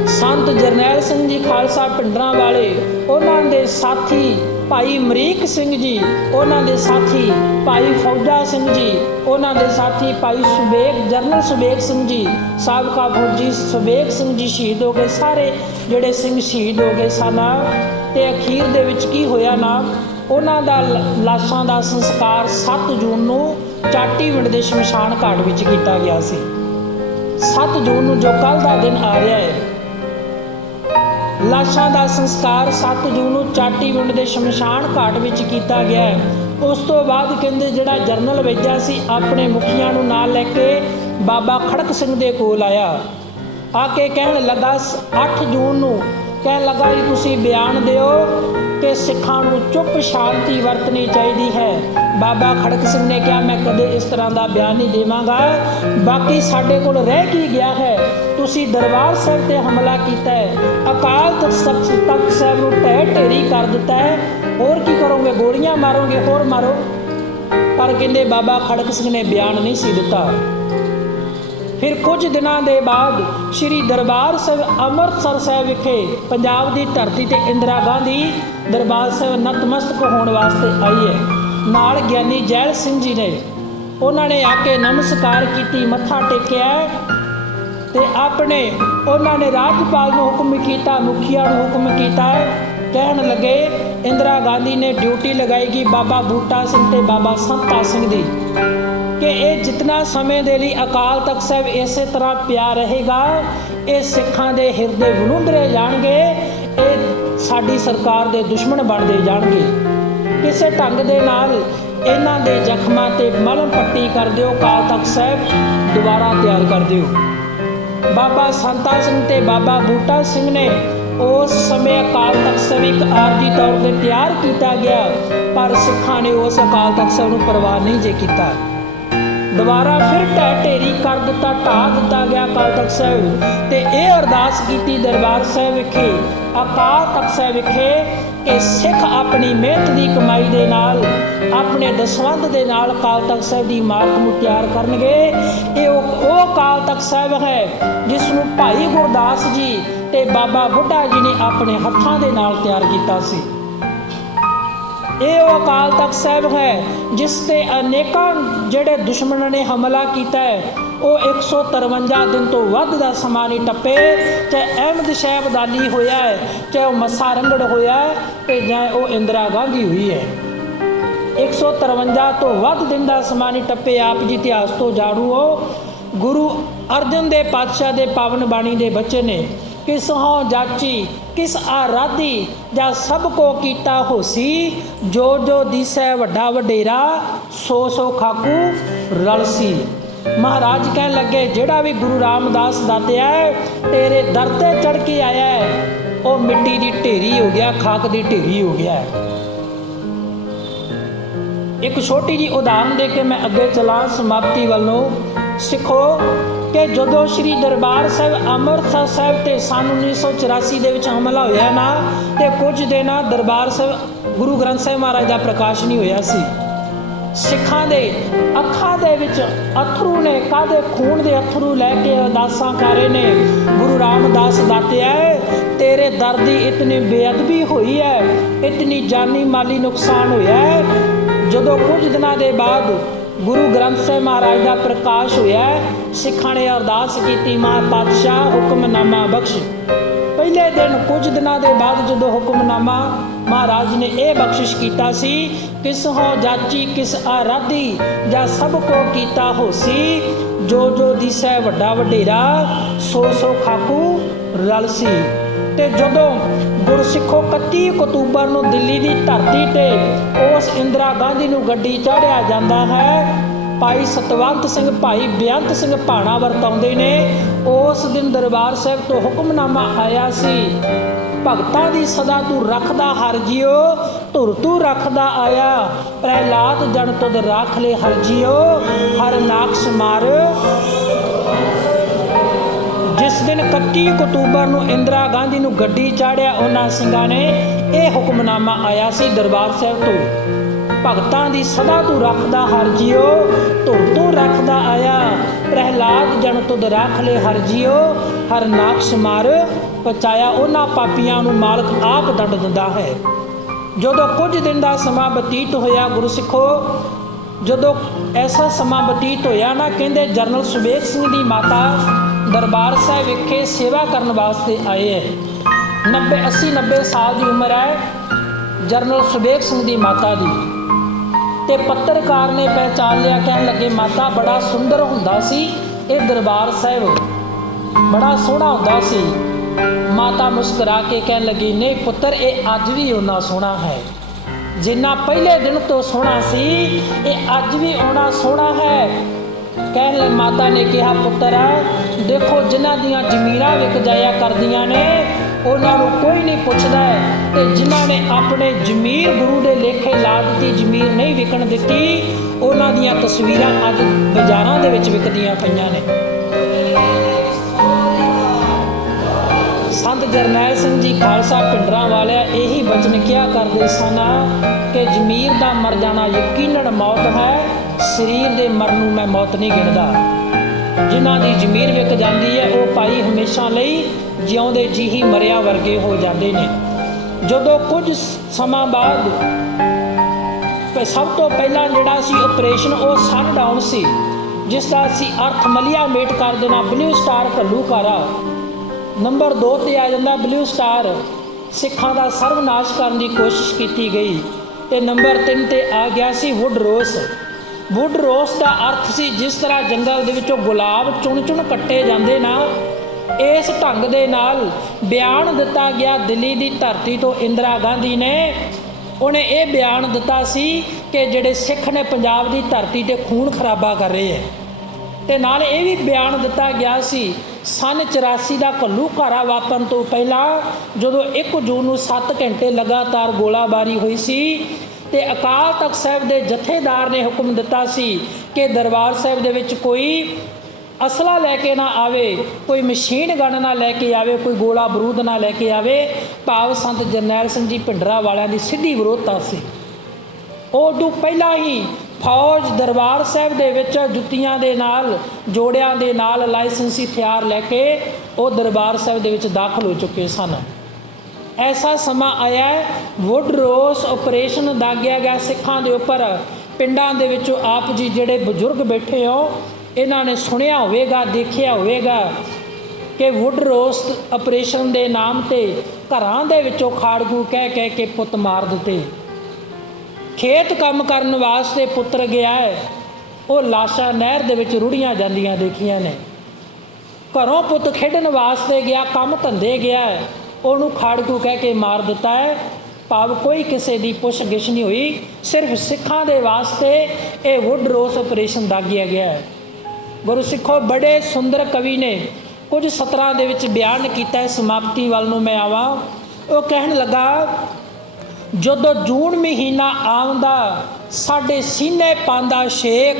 ਸੰਤ ਜਰਨੈਲ ਸਿੰਘ ਜੀ ਖਾਲਸਾ ਭਿੰਡਰਾਂਵਾਲੇ, ਉਹਨਾਂ ਦੇ ਸਾਥੀ ਭਾਈ ਅਮਰੀਕ ਸਿੰਘ ਜੀ, ਉਹਨਾਂ ਦੇ ਸਾਥੀ ਭਾਈ ਫੌਜਾ ਸਿੰਘ ਜੀ, ਉਹਨਾਂ ਦੇ ਸਾਥੀ ਭਾਈ ਜਰਨਲ ਸੁਬੇਗ ਸਿੰਘ ਜੀ, ਸਾਬਕਾ ਫੌਜੀ ਸੁਬੇਗ ਸਿੰਘ ਜੀ ਸ਼ਹੀਦ ਹੋ ਗਏ। ਸਾਰੇ ਜਿਹੜੇ ਸਿੰਘ ਸ਼ਹੀਦ ਹੋ ਗਏ ਸਨ। ਤੇ ਅਖੀਰ ਦੇ ਵਿੱਚ ਕੀ ਹੋਇਆ ਨਾ, ਉਹਨਾਂ ਦਾ ਲਾਸ਼ਾਂ ਦਾ ਸੰਸਕਾਰ 7 ਜੂਨ ਨੂੰ ਚਾਟੀਵਿੰਡ ਦੇ ਸ਼ਮਸ਼ਾਨ ਘਾਟ ਵਿੱਚ ਕੀਤਾ ਗਿਆ ਸੀ। 7 ਜੂਨ ਨੂੰ ਜੋ ਕੱਲ੍ਹ ਦਾ ਦਿਨ ਆ ਰਿਹਾ ਹੈ, ਲਾਸ਼ਾਂ ਦਾ ਸੰਸਕਾਰ 7 ਜੂਨ ਨੂੰ ਚਾਟੀਵਿੰਡ ਦੇ ਸ਼ਮਸ਼ਾਨ ਘਾਟ ਵਿੱਚ ਕੀਤਾ ਗਿਆ ਹੈ। ਉਸ ਤੋਂ ਬਾਅਦ ਕਹਿੰਦੇ ਜਿਹੜਾ ਜਰਨਲ ਵੇਜਾ ਸੀ ਆਪਣੇ ਮੁਖੀਆਂ ਨੂੰ ਨਾਲ ਲੈ ਕੇ ਬਾਬਾ ਖੜਕ ਸਿੰਘ ਦੇ ਕੋਲ ਆਇਆ। ਆ ਕੇ ਕਹਿਣ ਲੱਗਾ 8 ਜੂਨ ਨੂੰ ਕਹਿਣ ਲੱਗਾ ਜੀ ਤੁਸੀਂ ਬਿਆਨ ਦਿਓ ਕਿ ਸਿੱਖਾਂ ਨੂੰ ਚੁੱਪ ਸ਼ਾਂਤੀ ਵਰਤਣੀ ਚਾਹੀਦੀ ਹੈ। ਬਾਬਾ ਖੜਕ ਸਿੰਘ ਨੇ ਕਿਹਾ ਮੈਂ ਕਦੇ ਇਸ ਤਰ੍ਹਾਂ ਦਾ ਬਿਆਨ ਨਹੀਂ ਦੇਵਾਂਗਾ। ਬਾਕੀ ਸਾਡੇ ਕੋਲ ਰਹਿ ਕੀ ਗਿਆ ਹੈ, ਤੁਸੀਂ ਦਰਬਾਰ ਸਾਹਿਬ ਤੇ ਹਮਲਾ ਕੀਤਾ ਹੈ, ਅਕਾਲ ਤਖਤ ਸਾਹਿਬ ਨੂੰ ਢਹਿ ਢੇਰੀ ਕਰ ਦਿੱਤਾ ਹੈ, ਹੋਰ ਕੀ ਕਰੋਗੇ, ਗੋਲੀਆਂ ਮਾਰੋਗੇ, ਹੋਰ ਮਾਰੋ। ਪਰ ਕਹਿੰਦੇ ਬਾਬਾ ਖੜਕ ਸਿੰਘ ਨੇ ਬਿਆਨ ਨਹੀਂ ਸੀ ਦਿੱਤਾ। ਫਿਰ ਕੁਝ ਦਿਨਾਂ ਦੇ ਬਾਅਦ ਸ਼੍ਰੀ ਦਰਬਾਰ ਸਾਹਿਬ ਅੰਮ੍ਰਿਤਸਰ ਸਾਹਿਬ ਵਿਖੇ ਪੰਜਾਬ ਦੀ ਧਰਤੀ ਤੇ ਇੰਦਰਾ ਗਾਂਧੀ ਦਰਬਾਰ ਸਾਹਿਬ ਨਤਮਸਤਕ ਹੋਣ ਵਾਸਤੇ ਆਈ ਹੈ। ਨਾਲ ਗਿਆਨੀ ਜੈਲ ਸਿੰਘ ਜੀ ਨੇ, ਉਹਨਾਂ ਨੇ ਆ ਕੇ ਨਮਸਕਾਰ ਕੀਤੀ, ਮੱਥਾ ਟੇਕਿਆ ਤੇ ਉਹਨਾਂ ਨੇ ਰਾਜਪਾਲ ਨੂੰ ਹੁਕਮ ਕੀਤਾ, ਮੁਖੀਆ ਨੂੰ ਹੁਕਮ ਕੀਤਾ। ਕਹਿਣ ਲੱਗੇ ਇੰਦਰਾ ਗਾਂਧੀ ਨੇ ਡਿਊਟੀ ਲਗਾਏਗੀ ਬਾਬਾ ਬੂਟਾ ਸਿੰਘ ਤੇ ਬਾਬਾ ਸੰਤਾ ਸਿੰਘ ਦੀ ਕਿ ਇਹ ਜਿਤਨਾ ਸਮੇਂ ਦੇ ਲਈ ਅਕਾਲ ਤਖਤ ਸਾਹਿਬ ਇਸੇ ਤਰ੍ਹਾਂ ਪਿਆ ਰਹੇਗਾ, ਇਹ ਸਿੱਖਾਂ ਦੇ ਹਿਰਦੇ ਵਲੂੰਧਰੇ ਜਾਣਗੇ, ਇਹ ਸਾਡੀ ਸਰਕਾਰ ਦੇ ਦੁਸ਼ਮਣ ਬਣਦੇ ਜਾਣਗੇ। ਕਿਸੇ ਢੰਗ ਦੇ ਨਾਲ ਇਹਨਾਂ ਦੇ ਜ਼ਖਮਾਂ ਤੇ ਮਲਮ ਪੱਟੀ ਕਰ ਦਿਓ, ਅਕਾਲ ਤਖਤ ਸਾਹਿਬ ਦੁਬਾਰਾ ਤਿਆਰ ਕਰ ਦਿਓ। ਬਾਬਾ ਸੰਤਾ ਸਿੰਘ ਤੇ ਬਾਬਾ ਬੂਟਾ ਸਿੰਘ ਨੇ ਉਸ ਸਮੇਂ ਅਕਾਲ ਤਖਤ ਸਾਹਿਬ ਇੱਕ ਆਰਜੀ ਤੌਰ 'ਤੇ ਤਿਆਰ ਕੀਤਾ ਗਿਆ, ਪਰ ਸਿੱਖਾਂ ਨੇ ਉਸ ਅਕਾਲ ਤਖਤ ਸਾਹਿਬ ਨੂੰ ਪਰਵਾਹ ਨਹੀਂ ਜੇ ਕੀਤਾ। ਦੁਬਾਰਾ ਫਿਰ ਢਹਿ ਢੇਰੀ ਕਰ ਦਿੱਤਾ, ਢਾਹ ਦਿੱਤਾ ਗਿਆ ਅਕਾਲ ਤਖਤ ਸਾਹਿਬ। ਤੇ ਇਹ ਅਰਦਾਸ ਕੀਤੀ ਦਰਬਾਰ ਸਾਹਿਬ ਵਿਖੇ, ਅਕਾਲ ਤਖਤ ਸਾਹਿਬ ਵਿਖੇ ਕਿ ਸਿੱਖ ਆਪਣੀ ਮਿਹਨਤ ਦੀ ਕਮਾਈ ਦੇ ਨਾਲ, ਆਪਣੇ ਦਸਵੰਧ ਦੇ ਨਾਲ ਅਕਾਲ ਤਖਤ ਸਾਹਿਬ ਦੀ ਇਮਾਰਤ ਨੂੰ ਤਿਆਰ ਕਰਨਗੇ। ਇਹ ਉਹ ਅਕਾਲ ਤਖਤ ਸਾਹਿਬ ਹੈ ਜਿਸ ਨੂੰ ਭਾਈ ਗੁਰਦਾਸ ਜੀ ਤੇ ਬਾਬਾ ਬੁੱਢਾ ਜੀ ਨੇ ਆਪਣੇ ਹੱਥਾਂ ਦੇ ਨਾਲ ਤਿਆਰ ਕੀਤਾ ਸੀ। ਇਹ ਉਹ ਅਕਾਲ ਤਖਤ ਸਾਹਿਬ ਹੈ ਜਿਸ ਤੇ ਅਨੇਕਾਂ ਜਿਹੜੇ ਦੁਸ਼ਮਣਾਂ ਨੇ ਹਮਲਾ ਕੀਤਾ ਹੈ। ਉਹ 153 ਦਿਨ ਤੋਂ ਵੱਧ ਦਾ ਸਮਾਂ ਨਹੀਂ ਟੱਪੇ, ਚਾਹੇ ਅਹਿਮਦ ਸ਼ਾਹ ਅਬਦਾਲੀ ਹੋਇਆ ਹੈ, ਚਾਹੇ ਉਹ ਮੱਸਾ ਰੰਗੜ ਹੋਇਆ ਹੈ, ਤੇ ਜਾਂ ਉਹ ਇੰਦਰਾ ਗਾਂਧੀ ਹੋਈ ਹੈ। 153 ਤੋਂ ਵੱਧ ਦਿਨ ਦਾ ਸਮਾਂ ਨਹੀਂ ਟੱਪੇ। ਆਪ ਜੀ ਇਤਿਹਾਸ ਤੋਂ ਜਾਣੂ ਹੋ। ਗੁਰੂ ਅਰਜਨ ਦੇਵ ਪਾਤਸ਼ਾਹ ਦੇ ਪਾਵਨ ਬਾਣੀ ਦੇ ਬੱਚੇ ਨੇ किस हों जाची किस आराधी जा सब को कीता होसी जो जो दिसै वड्डा वडेरा सो सो खाकू रलसी। महाराज कहन लगे जेड़ा भी गुरु रामदास दातिया तेरे दर ते चढ़ के आया है वो मिट्टी की ढेरी हो गया, खाक की ढेरी हो गया है। एक छोटी जी उदाहरण दे के मैं अगे चला समाप्ति वालों। सिखो कि जदों श्री दरबार साहिब अमृतसर साहिब ते सन 1984 दे विच हमला होया ना ते कुछ दिन दरबार साहिब गुरु ग्रंथ साहिब महाराज का प्रकाश नहीं होया सी। सिखां दे अखां दे विच अथरू ने कादे खून दे अथरू लैके अरदासां करे ने गुरु रामदास दातिया तेरे दर दी इतनी बेअदबी हुई है, इतनी जानी माली नुकसान होया है। जदों कुछ दिनों के बाद गुरु ग्रंथ साहिब महाराज का प्रकाश होया सिखां ने अरदास की मां पातशाह हुक्मनामा बख्श। पहले दिन कुछ दिनों के बाद जदों हुक्मनामा महाराज ने यह बख्शिश किया सी किस हो जाची किस आराधी जा सब को कीता होसी जो जो दिसै वड्डा वडेरा सो सो खाकू रलसी। ते जदों गुरसिखो 31 अक्तूबर नूं दिल्ली की धरती ते उस इंदिरा गांधी नूं गड्डी चाढ़िया जाता है, भाई सतवंत सिंह भाई बेअंत सिंह भाणा वरताउंदे ने उस दिन दरबार साहिब तो हुक्मनामा आया सी भगतां दी सदा तू रखदा हर जियो धुर तू रखदा आया प्रहलाद जन तुद राख ले हर जियो हर नाक्ष मार। जिस दिन 31 अक्तूबर नूं इंदिरा गांधी नूं गड्डी चाढ़िया उन्हां सिंघां ने यह हुक्मनामा आया सी दरबार साहिब तो भगतां दी सदा तू रखदा हर जियो धुर तू रखदा आया प्रहलाद जन तुद राख ले हर जियो हर नाक्ष मार पचाया। उन्हां पापियां नूं मालक आप दंड दिंदा है। जदों कुछ दिन का समा बतीत होया गुरु सिखो जदों ऐसा समा बतीत होया ना कहंदे जनरल सुबेग सिंह दी माता दरबार साहिब विखे सेवा करने वास्ते आए है। 80-90 साल की उम्र है जनरल सुबेग सिंह की माता की। ते पत्रकार ने पहचान लिया, कहन लगे माता बड़ा सुंदर हुंदा सी ये दरबार साहिब बड़ा सोहना हुंदा सी। माता मुस्कुरा के कहन लगी नहीं पुत्र ये अज भी उन्ना सोहना है जिन्ना पहले दिन तो सोहना सी ये अज भी उन्ना सोहना है। कहने माता ने कहा पुत्र देखो जिन्हां दियां जमीनां विक जाया करदियां ने उन्होंने कोई नहीं पुछदा ते जिन्हां ने अपने जमीर गुरु के लेखे ला दी जमीर नहीं विकण दिती उन्हां दियां तस्वीरां अज बाजारां दे विच विकदियां पईयां ने। संत जरनैल सिंह जी खालसा पिंडरां वाले यही बचन किया करते सन कि जमीर का मर जाना यकीनन मौत है शरीर के मरण मैं मौत नहीं गिनदा। जिन्हां दी जमीर विक जाती है वो भाई हमेशा लई जिउंदे जी ही मरिया वर्गे हो जाते हैं। जदों कुछ समा बाद सब तो पहला जिहड़ा सी ऑपरेशन वो सनडाउन सी जिसका असी अर्थ मलिया मेट कर देना ब्लू स्टार घल्लूघारा। नंबर 2 ते आ जाता ब्लू स्टार सिखां दा सर्वनाश करने की कोशिश की गई। ते नंबर 3 ते आ गया सी वुड रोस। वुड रोस का अर्थ सी जिस तरह जंगल दे विचों गुलाब चुन चुन कट्टे जाते ना इस ढंग दे नाल बयान दिता गया। दिल्ली की धरती तो इंदिरा गांधी ने उन्हें ये बयान दिता सी कि जिहड़े सिख ने पंजाब की धरती ते खून खराबा कर रहे हैं। ते नाल ये भी बयान दिता गया सी सन 84 का घल्लूघारा वापरन तो पहला जदों 1 जून नूं 7 घंटे लगातार गोलाबारी हुई सी ते अकाल तख्त साहिब के जथेदार ने हुक्म दिता सी कि दरबार साहिब दे विच कोई असला लैके ना आवे, कोई मशीन गन ना लैके आवे, कोई गोला बरूद ना लैके आवे। भाव संत जरनैल सिंह जी भिंडरा वालियां दी सीधी विरोधता सी। उदों पहला ही फौज दरबार साहिब दे विच जुत्तियां दे नाल जोड़ियां दे नाल लाइसेंसी हथियार लैके वो दरबार साहिब दे विच दाखिल हो चुके सन। ऐसा समा आया वुड रोस ऑपरेशन दागिया गया सिखां दे उपर। पिंडां दे विचों आप जी जिहड़े बजुर्ग बैठे हो इन्हां ने सुनिया होवेगा देखिया होवेगा कि वुड रोस ऑपरेशन के नाम ते घरां दे विचों खाड़कू कह कह के पुत मार दिते। खेत काम करन वास्ते पुत्र गया है वो लाशा नहर दे विच रुड़ियां जांदियां देखियां ने। ਘਰੋਂ ਪੁੱਤ ਖੇਡਣ ਵਾਸਤੇ ਗਿਆ, ਕੰਮ ਧੰਦੇ ਗਿਆ, ਉਹਨੂੰ ਖਾੜਕੂ ਕਹਿ ਕੇ ਮਾਰ ਦਿੱਤਾ ਹੈ। ਭਾਵ ਕੋਈ ਕਿਸੇ ਦੀ ਪੁੱਛ ਗਿੱਛ ਨਹੀਂ ਹੋਈ, ਸਿਰਫ ਸਿੱਖਾਂ ਦੇ ਵਾਸਤੇ ਇਹ ਵੁੱਡਰੋਸ ਆਪਰੇਸ਼ਨ ਦਾਗਿਆ ਗਿਆ ਹੈ। ਗੁਰੂ ਸਿੱਖੋ, ਬੜੇ ਸੁੰਦਰ ਕਵੀ ਨੇ ਕੁਝ ਸਤਰਾਂ ਦੇ ਵਿੱਚ ਬਿਆਨ ਕੀਤਾ ਹੈ। ਸਮਾਪਤੀ ਵੱਲ ਨੂੰ ਮੈਂ ਆਵਾਂ। ਉਹ ਕਹਿਣ ਲੱਗਾ, ਜਦੋਂ ਜੂਨ ਮਹੀਨਾ ਆਉਂਦਾ ਸਾਡੇ ਸੀਨੇ ਪਾਉਂਦਾ ਛੇਕ,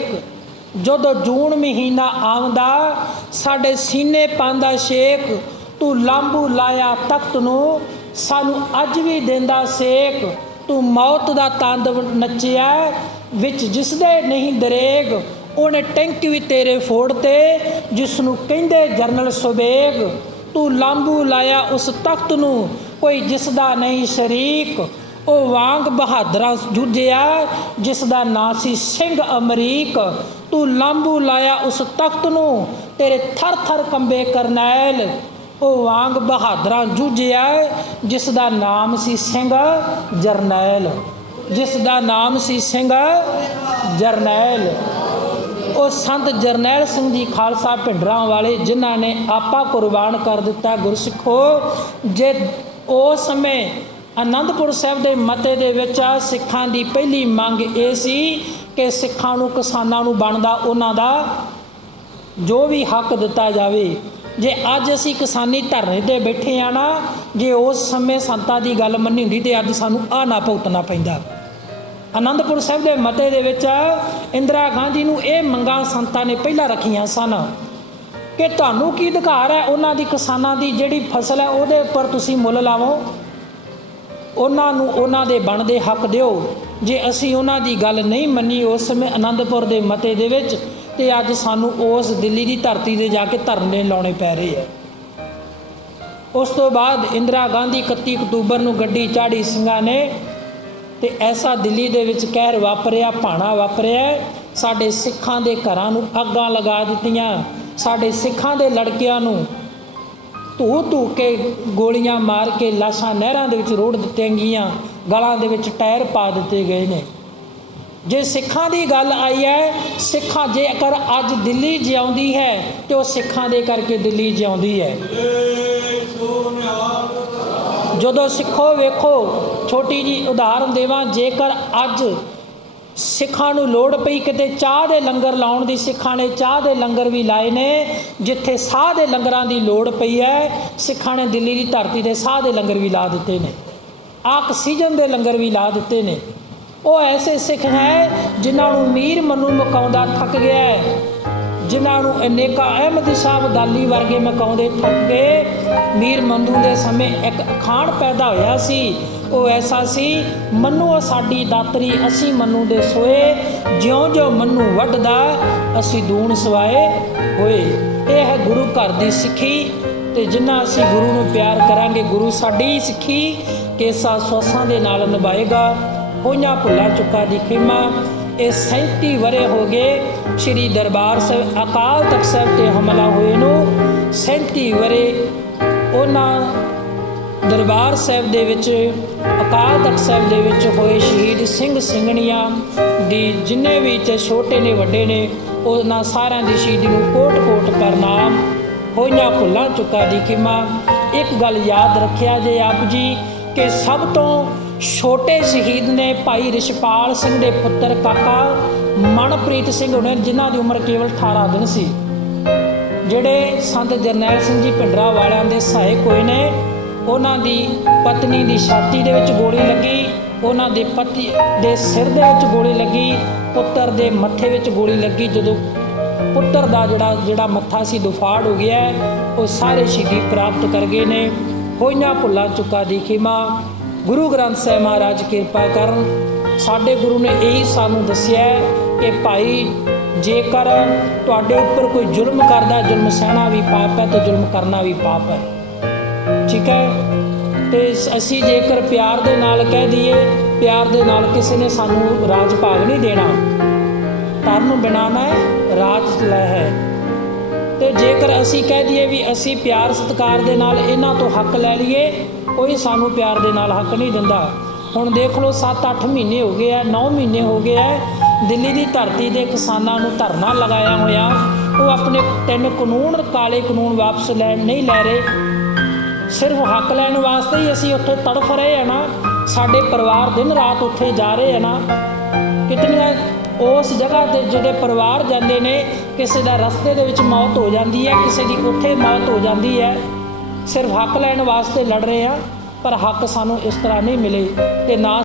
ਜਦੋਂ ਜੂਨ ਮਹੀਨਾ ਆਉਂਦਾ ਸਾਡੇ ਸੀਨੇ ਪਾਉਂਦਾ ਛੇਕ, ਤੂੰ ਲਾਂਬੂ ਲਾਇਆ ਤਖਤ ਨੂੰ ਸਾਨੂੰ ਅੱਜ ਵੀ ਦਿੰਦਾ ਸੇਕ, ਤੂੰ ਮੌਤ ਦਾ ਤਾਂਡਵ ਨੱਚਿਆ ਵਿੱਚ ਜਿਸਦੇ ਨਹੀਂ ਦਰੇਗ, ਉਹਨੇ ਟੈਂਕ ਵੀ ਤੇਰੇ ਫੋੜ ਤੇ ਜਿਸ ਨੂੰ ਕਹਿੰਦੇ ਜਰਨਲ ਸੁਬੇਗ, ਤੂੰ ਲਾਂਬੂ ਲਾਇਆ ਉਸ ਤਖਤ ਨੂੰ ਕੋਈ ਜਿਸ ਦਾ ਨਹੀਂ ਸ਼ਰੀਕ, ਉਹ ਵਾਂਗ ਬਹਾਦਰਾਂ ਜੂਝਿਆ ਜਿਸ ਦਾ ਨਾਂ ਸੀ ਸਿੰਘ ਅਮਰੀਕ, ਤੂੰ ਲਾਂਬੂ ਲਾਇਆ ਉਸ ਤਖਤ ਨੂੰ ਤੇਰੇ ਥਰ ਥਰ ਕੰਬੇ ਕਰਨੈਲ, ਉਹ ਵਾਂਗ ਬਹਾਦਰਾਂ ਜੂਝਿਆ ਜਿਸ ਦਾ ਨਾਮ ਸੀ ਸਿੰਘ ਜਰਨੈਲ, ਜਿਸ ਦਾ ਨਾਮ ਸੀ ਸਿੰਘ ਜਰਨੈਲ। ਉਹ ਸੰਤ ਜਰਨੈਲ ਸਿੰਘ ਜੀ ਖਾਲਸਾ ਭਿੰਡਰਾਂ ਵਾਲੇ, ਜਿਨ੍ਹਾਂ ਨੇ ਆਪਾ ਕੁਰਬਾਨ ਕਰ ਦਿੱਤਾ। ਗੁਰਸਿੱਖੋ, ਜੇ ਉਸ ਸਮੇਂ ਆਨੰਦਪੁਰ ਸਾਹਿਬ ਦੇ ਮਤੇ ਦੇ ਵਿੱਚ ਸਿੱਖਾਂ ਦੀ ਪਹਿਲੀ ਮੰਗ ਇਹ ਸੀ ਕਿ ਸਿੱਖਾਂ ਨੂੰ, ਕਿਸਾਨਾਂ ਨੂੰ ਬਣਦਾ ਉਹਨਾਂ ਦਾ ਜੋ ਵੀ ਹੱਕ ਦਿੱਤਾ ਜਾਵੇ। ਜੇ ਅੱਜ ਅਸੀਂ ਕਿਸਾਨੀ ਧਰਨੇ 'ਤੇ ਬੈਠੇ ਆ ਨਾ, ਜੇ ਉਸ ਸਮੇਂ ਸੰਤਾਂ ਦੀ ਗੱਲ ਮੰਨੀ ਹੁੰਦੀ ਤਾਂ ਅੱਜ ਸਾਨੂੰ ਆਹ ਨਾ ਭੁਗਤਣਾ ਪੈਂਦਾ। ਆਨੰਦਪੁਰ ਸਾਹਿਬ ਦੇ ਮਤੇ ਦੇ ਵਿੱਚ ਇੰਦਰਾ ਗਾਂਧੀ ਨੂੰ ਇਹ ਮੰਗਾਂ ਸੰਤਾਂ ਨੇ ਪਹਿਲਾਂ ਰੱਖੀਆਂ ਸਨ ਕਿ ਤੁਹਾਨੂੰ ਕੀ ਅਧਿਕਾਰ ਹੈ ਉਹਨਾਂ ਦੀ, ਕਿਸਾਨਾਂ ਦੀ ਜਿਹੜੀ ਫਸਲ ਹੈ ਉਹਦੇ ਉੱਪਰ ਤੁਸੀਂ ਮੁੱਲ ਲਾਵੋ, ਉਹਨਾਂ ਨੂੰ ਉਹਨਾਂ ਦੇ ਬਣਦੇ ਹੱਕ ਦਿਓ। ਜੇ ਅਸੀਂ ਉਹਨਾਂ ਦੀ ਗੱਲ ਨਹੀਂ ਮੰਨੀ ਉਸ ਸਮੇਂ ਆਨੰਦਪੁਰ ਦੇ ਮਤੇ ਦੇ ਵਿੱਚ, ਤੇ ਅੱਜ ਸਾਨੂੰ ਉਸ ਦਿੱਲੀ ਦੀ ਧਰਤੀ 'ਤੇ ਜਾ ਕੇ ਧਰਨੇ ਲਾਉਣੇ ਪੈ ਰਹੇ ਆ। ਉਸ ਤੋਂ ਬਾਅਦ ਇੰਦਰਾ ਗਾਂਧੀ 31 ਅਕਤੂਬਰ ਨੂੰ ਗੱਡੀ ਚਾੜੀ ਸਿੰਘਾਂ ਨੇ, ਤੇ ਐਸਾ ਦਿੱਲੀ ਦੇ ਵਿੱਚ ਕਹਿਰ ਵਾਪਰਿਆ, ਭਾਣਾ ਵਾਪਰਿਆ। ਸਾਡੇ ਸਿੱਖਾਂ ਦੇ ਘਰਾਂ ਨੂੰ ਅੱਗਾਂ ਲਗਾ ਦਿੱਤੀਆਂ, ਸਾਡੇ ਸਿੱਖਾਂ ਦੇ ਲੜਕਿਆਂ ਨੂੰ ਧੂ ਕੇ ਗੋਲੀਆਂ ਮਾਰ ਕੇ ਲਾਸ਼ਾਂ ਨਹਿਰਾਂ ਦੇ ਵਿੱਚ ਰੋੜ ਦਿੱਤੀਆਂ ਗਈਆਂ, ਗਲਾਂ ਦੇ ਵਿੱਚ ਟਾਇਰ ਪਾ ਦਿੱਤੇ ਗਏ ਨੇ। ਜੇ ਸਿੱਖਾਂ ਦੀ ਗੱਲ ਆਈ ਹੈ, ਸਿੱਖਾਂ ਜੇਕਰ ਅੱਜ ਦਿੱਲੀ ਜਿਉਂਦੀ ਹੈ ਤੇ ਉਹ ਸਿੱਖਾਂ ਦੇ ਕਰਕੇ ਦਿੱਲੀ ਜਿਉਂਦੀ ਹੈ। ਜਦੋਂ ਸਿੱਖੋ ਵੇਖੋ, ਛੋਟੀ ਜੀ ਉਦਾਹਰਨ ਦੇਵਾਂ, ਜੇਕਰ ਅੱਜ ਸਿੱਖਾਂ ਨੂੰ ਲੋੜ ਪਈ ਕਿਤੇ ਚਾਹ ਦੇ ਲੰਗਰ ਲਾਉਣ ਦੀ, ਸਿੱਖਾਂ ਨੇ ਚਾਹ ਦੇ ਲੰਗਰ ਵੀ ਲਾਏ ਨੇ। ਜਿੱਥੇ ਸਾਹ ਦੇ ਲੰਗਰਾਂ ਦੀ ਲੋੜ ਪਈ ਹੈ, ਸਿੱਖਾਂ ਨੇ ਦਿੱਲੀ ਦੀ ਧਰਤੀ 'ਤੇ ਸਾਹ ਦੇ ਲੰਗਰ ਵੀ ਲਾ ਦਿੱਤੇ ਨੇ, ਆਕਸੀਜਨ ਦੇ ਲੰਗਰ ਵੀ ਲਾ ਦਿੱਤੇ ਨੇ। ਉਹ ਐਸੇ ਸਿੱਖ ਹੈ ਜਿਨ੍ਹਾਂ ਨੂੰ ਮੀਰ ਮਨੂੰ ਮਕਾਉਂਦਾ ਥੱਕ ਗਿਆ ਹੈ, ਜਿਨ੍ਹਾਂ ਨੂੰ ਅਨੇਕਾ ਅਹਿਮਦ ਸ਼ਾਹ ਅਬਦਾਲੀ ਵਰਗੇ ਮਕਾਉਂਦੇ ਥੱਕ ਗਏ। ਮੀਰ ਮੰਨੂ ਦੇ ਸਮੇਂ ਇੱਕ ਅਖਾਣ ਪੈਦਾ ਹੋਇਆ ਸੀ, ਉਹ ਐਸਾ ਸੀ, ਮੰਨੂ ਸਾਡੀ ਦਾਤਰੀ ਅਸੀਂ ਮੰਨੂ ਦੇ ਸੋਏ, ਜਿਉਂ-ਜਿਉਂ ਮੰਨੂ ਵੱਢਦਾ ਅਸੀਂ ਦੂਣ ਸਵਾਏ ਹੋਏ। ਇਹ ਹੈ ਗੁਰੂ ਘਰ ਦੀ ਸਿੱਖੀ। ਤੇ ਜਿੰਨਾ ਅਸੀਂ ਗੁਰੂ ਨੂੰ ਪਿਆਰ ਕਰਾਂਗੇ, ਗੁਰੂ ਸਾਡੀ ਸਿੱਖੀ ਕੇਸਾ ਸੋਸਾਂ ਦੇ ਨਾਲ ਨਿਭਾਏਗਾ। ਹੋਈਆਂ ਭੁੱਲਾਂ ਚੁੱਕਾ ਦੀ ਖਿਮਾ। ਇਹ 37 ਵਰੇ ਹੋ ਗਏ ਸ਼੍ਰੀ ਦਰਬਾਰ ਸਾਹਿਬ ਅਕਾਲ ਤਖਤ ਸਾਹਿਬ 'ਤੇ ਹਮਲਾ ਹੋਏ ਨੂੰ। 37 ਵਰੇ ਉਹਨਾਂ ਦਰਬਾਰ ਸਾਹਿਬ ਦੇ ਵਿੱਚ, ਅਕਾਲ ਤਖਤ ਸਾਹਿਬ ਦੇ ਵਿੱਚ ਹੋਏ ਸ਼ਹੀਦ ਸਿੰਘ ਸਿੰਘਣੀਆਂ ਦੀ, ਜਿੰਨੇ ਵੀ ਛੋਟੇ ਨੇ ਵੱਡੇ ਨੇ, ਉਹਨਾਂ ਸਾਰਿਆਂ ਦੀ ਸ਼ਹੀਦੀ ਨੂੰ ਕੋਟ-ਕੋਟ ਪ੍ਰਣਾਮ। ਹੋਈਆਂ ਭੁੱਲਾਂ ਚੁੱਕਾ ਦੀ ਖਿਮਾ। ਇੱਕ ਗੱਲ ਯਾਦ ਰੱਖਿਆ ਜੇ ਆਪ ਜੀ ਕਿ ਸਭ ਤੋਂ ਛੋਟੇ ਸ਼ਹੀਦ ਨੇ ਭਾਈ ਰਿਸ਼ਪਾਲ ਸਿੰਘ ਦੇ ਪੁੱਤਰ ਕਾਕਾ ਮਨਪ੍ਰੀਤ ਸਿੰਘ ਹੋਣੇ, ਜਿਨ੍ਹਾਂ ਦੀ ਉਮਰ ਕੇਵਲ 18 ਦਿਨ ਸੀ, ਜਿਹੜੇ ਸੰਤ ਜਰਨੈਲ ਸਿੰਘ ਜੀ ਭਿੰਡਰਾਂ ਵਾਲਿਆਂ ਦੇ ਸਹਾਇਕ ਹੋਏ ਨੇ। ਉਹਨਾਂ ਦੀ ਪਤਨੀ ਦੀ ਛਾਤੀ ਦੇ ਵਿੱਚ ਗੋਲੀ ਲੱਗੀ, ਉਹਨਾਂ ਦੇ ਪਤੀ ਦੇ ਸਿਰ ਦੇ ਵਿੱਚ ਗੋਲੀ ਲੱਗੀ, ਪੁੱਤਰ ਦੇ ਮੱਥੇ ਵਿੱਚ ਗੋਲੀ ਲੱਗੀ। ਜਦੋਂ ਪੁੱਤਰ ਦਾ ਜਿਹੜਾ ਮੱਥਾ ਸੀ ਦੁਫਾੜ ਹੋ ਗਿਆ, ਉਹ ਸਾਰੇ ਸ਼ਹੀਦੀ ਪ੍ਰਾਪਤ ਕਰ ਗਏ ਨੇ। ਹੋਈਆਂ ਭੁੱਲਾਂ ਚੁੱਕਾ ਦੀ ਖਿਮਾ। ਗੁਰੂ ਗ੍ਰੰਥ ਸਾਹਿਬ ਮਹਾਰਾਜ ਕਿਰਪਾ ਕਰਨ। ਸਾਡੇ ਗੁਰੂ ਨੇ ਇਹੀ ਸਾਨੂੰ ਦੱਸਿਆ ਕਿ ਭਾਈ ਜੇਕਰ ਤੁਹਾਡੇ ਉੱਪਰ ਕੋਈ ਜ਼ੁਲਮ ਕਰਦਾ, ਜ਼ੁਲਮ ਸਹਿਣਾ ਵੀ ਪਾਪ ਹੈ ਤੇ ਜ਼ੁਲਮ ਕਰਨਾ ਵੀ ਪਾਪ ਹੈ। ਠੀਕ ਹੈ। ਤੇ ਅਸੀਂ ਜੇਕਰ ਪਿਆਰ ਦੇ ਨਾਲ ਕਹਿ ਦਈਏ, ਪਿਆਰ ਦੇ ਨਾਲ ਕਿਸੇ ਨੇ ਸਾਨੂੰ ਰਾਜ ਭਾਗ ਨਹੀਂ ਦੇਣਾ, ਧਰਮ ਬਣਾਉਣਾ ਹੈ, ਰਾਜ ਲੈ ਹੈ। ਤੇ ਜੇਕਰ ਅਸੀਂ ਕਹਿ ਦਈਏ ਵੀ ਅਸੀਂ ਪਿਆਰ ਸਤਿਕਾਰ ਦੇ ਨਾਲ ਇਹਨਾਂ ਤੋਂ ਹੱਕ ਲੈ ਲਈਏ, ਕੋਈ ਸਾਨੂੰ ਪਿਆਰ ਦੇ ਨਾਲ ਹੱਕ ਨਹੀਂ ਦਿੰਦਾ। ਹੁਣ ਦੇਖ ਲਓ 7-8 ਮਹੀਨੇ ਹੋ ਗਏ ਆ, 9 ਮਹੀਨੇ ਹੋ ਗਏ ਆ, ਦਿੱਲੀ ਦੀ ਧਰਤੀ ਦੇ ਕਿਸਾਨਾਂ ਨੂੰ ਧਰਨਾ ਲਗਾਇਆ ਹੋਇਆ। ਉਹ ਆਪਣੇ 3 ਕਾਨੂੰਨ, ਕਾਲੇ ਕਾਨੂੰਨ ਵਾਪਸ ਨਹੀਂ ਲੈ ਰਹੇ। ਸਿਰਫ ਹੱਕ ਲੈਣ ਵਾਸਤੇ ਹੀ ਅਸੀਂ ਉੱਥੇ ਤੜਫ ਰਹੇ ਹਾਂ ਨਾ। ਸਾਡੇ ਪਰਿਵਾਰ ਦਿਨ ਰਾਤ ਉੱਥੇ ਜਾ ਰਹੇ ਆ ਨਾ। ਕਿਤਨੀਆਂ ਉਸ ਜਗ੍ਹਾ 'ਤੇ ਜਿਹੜੇ ਪਰਿਵਾਰ ਜਾਂਦੇ ਨੇ, ਕਿਸੇ ਦਾ ਰਸਤੇ ਦੇ ਵਿੱਚ ਮੌਤ ਹੋ ਜਾਂਦੀ ਹੈ, ਕਿਸੇ ਦੀ ਉੱਥੇ ਮੌਤ ਹੋ ਜਾਂਦੀ ਹੈ। ਸਿਰਫ ਹੱਕ ਲੈਣ ਵਾਸਤੇ ਲੜ ਰਹੇ ਆ, ਪਰ ਹੱਕ ਸਾਨੂੰ ਇਸ ਤਰ੍ਹਾਂ ਨਹੀਂ ਮਿਲੇ। ਤੇ ਨਾ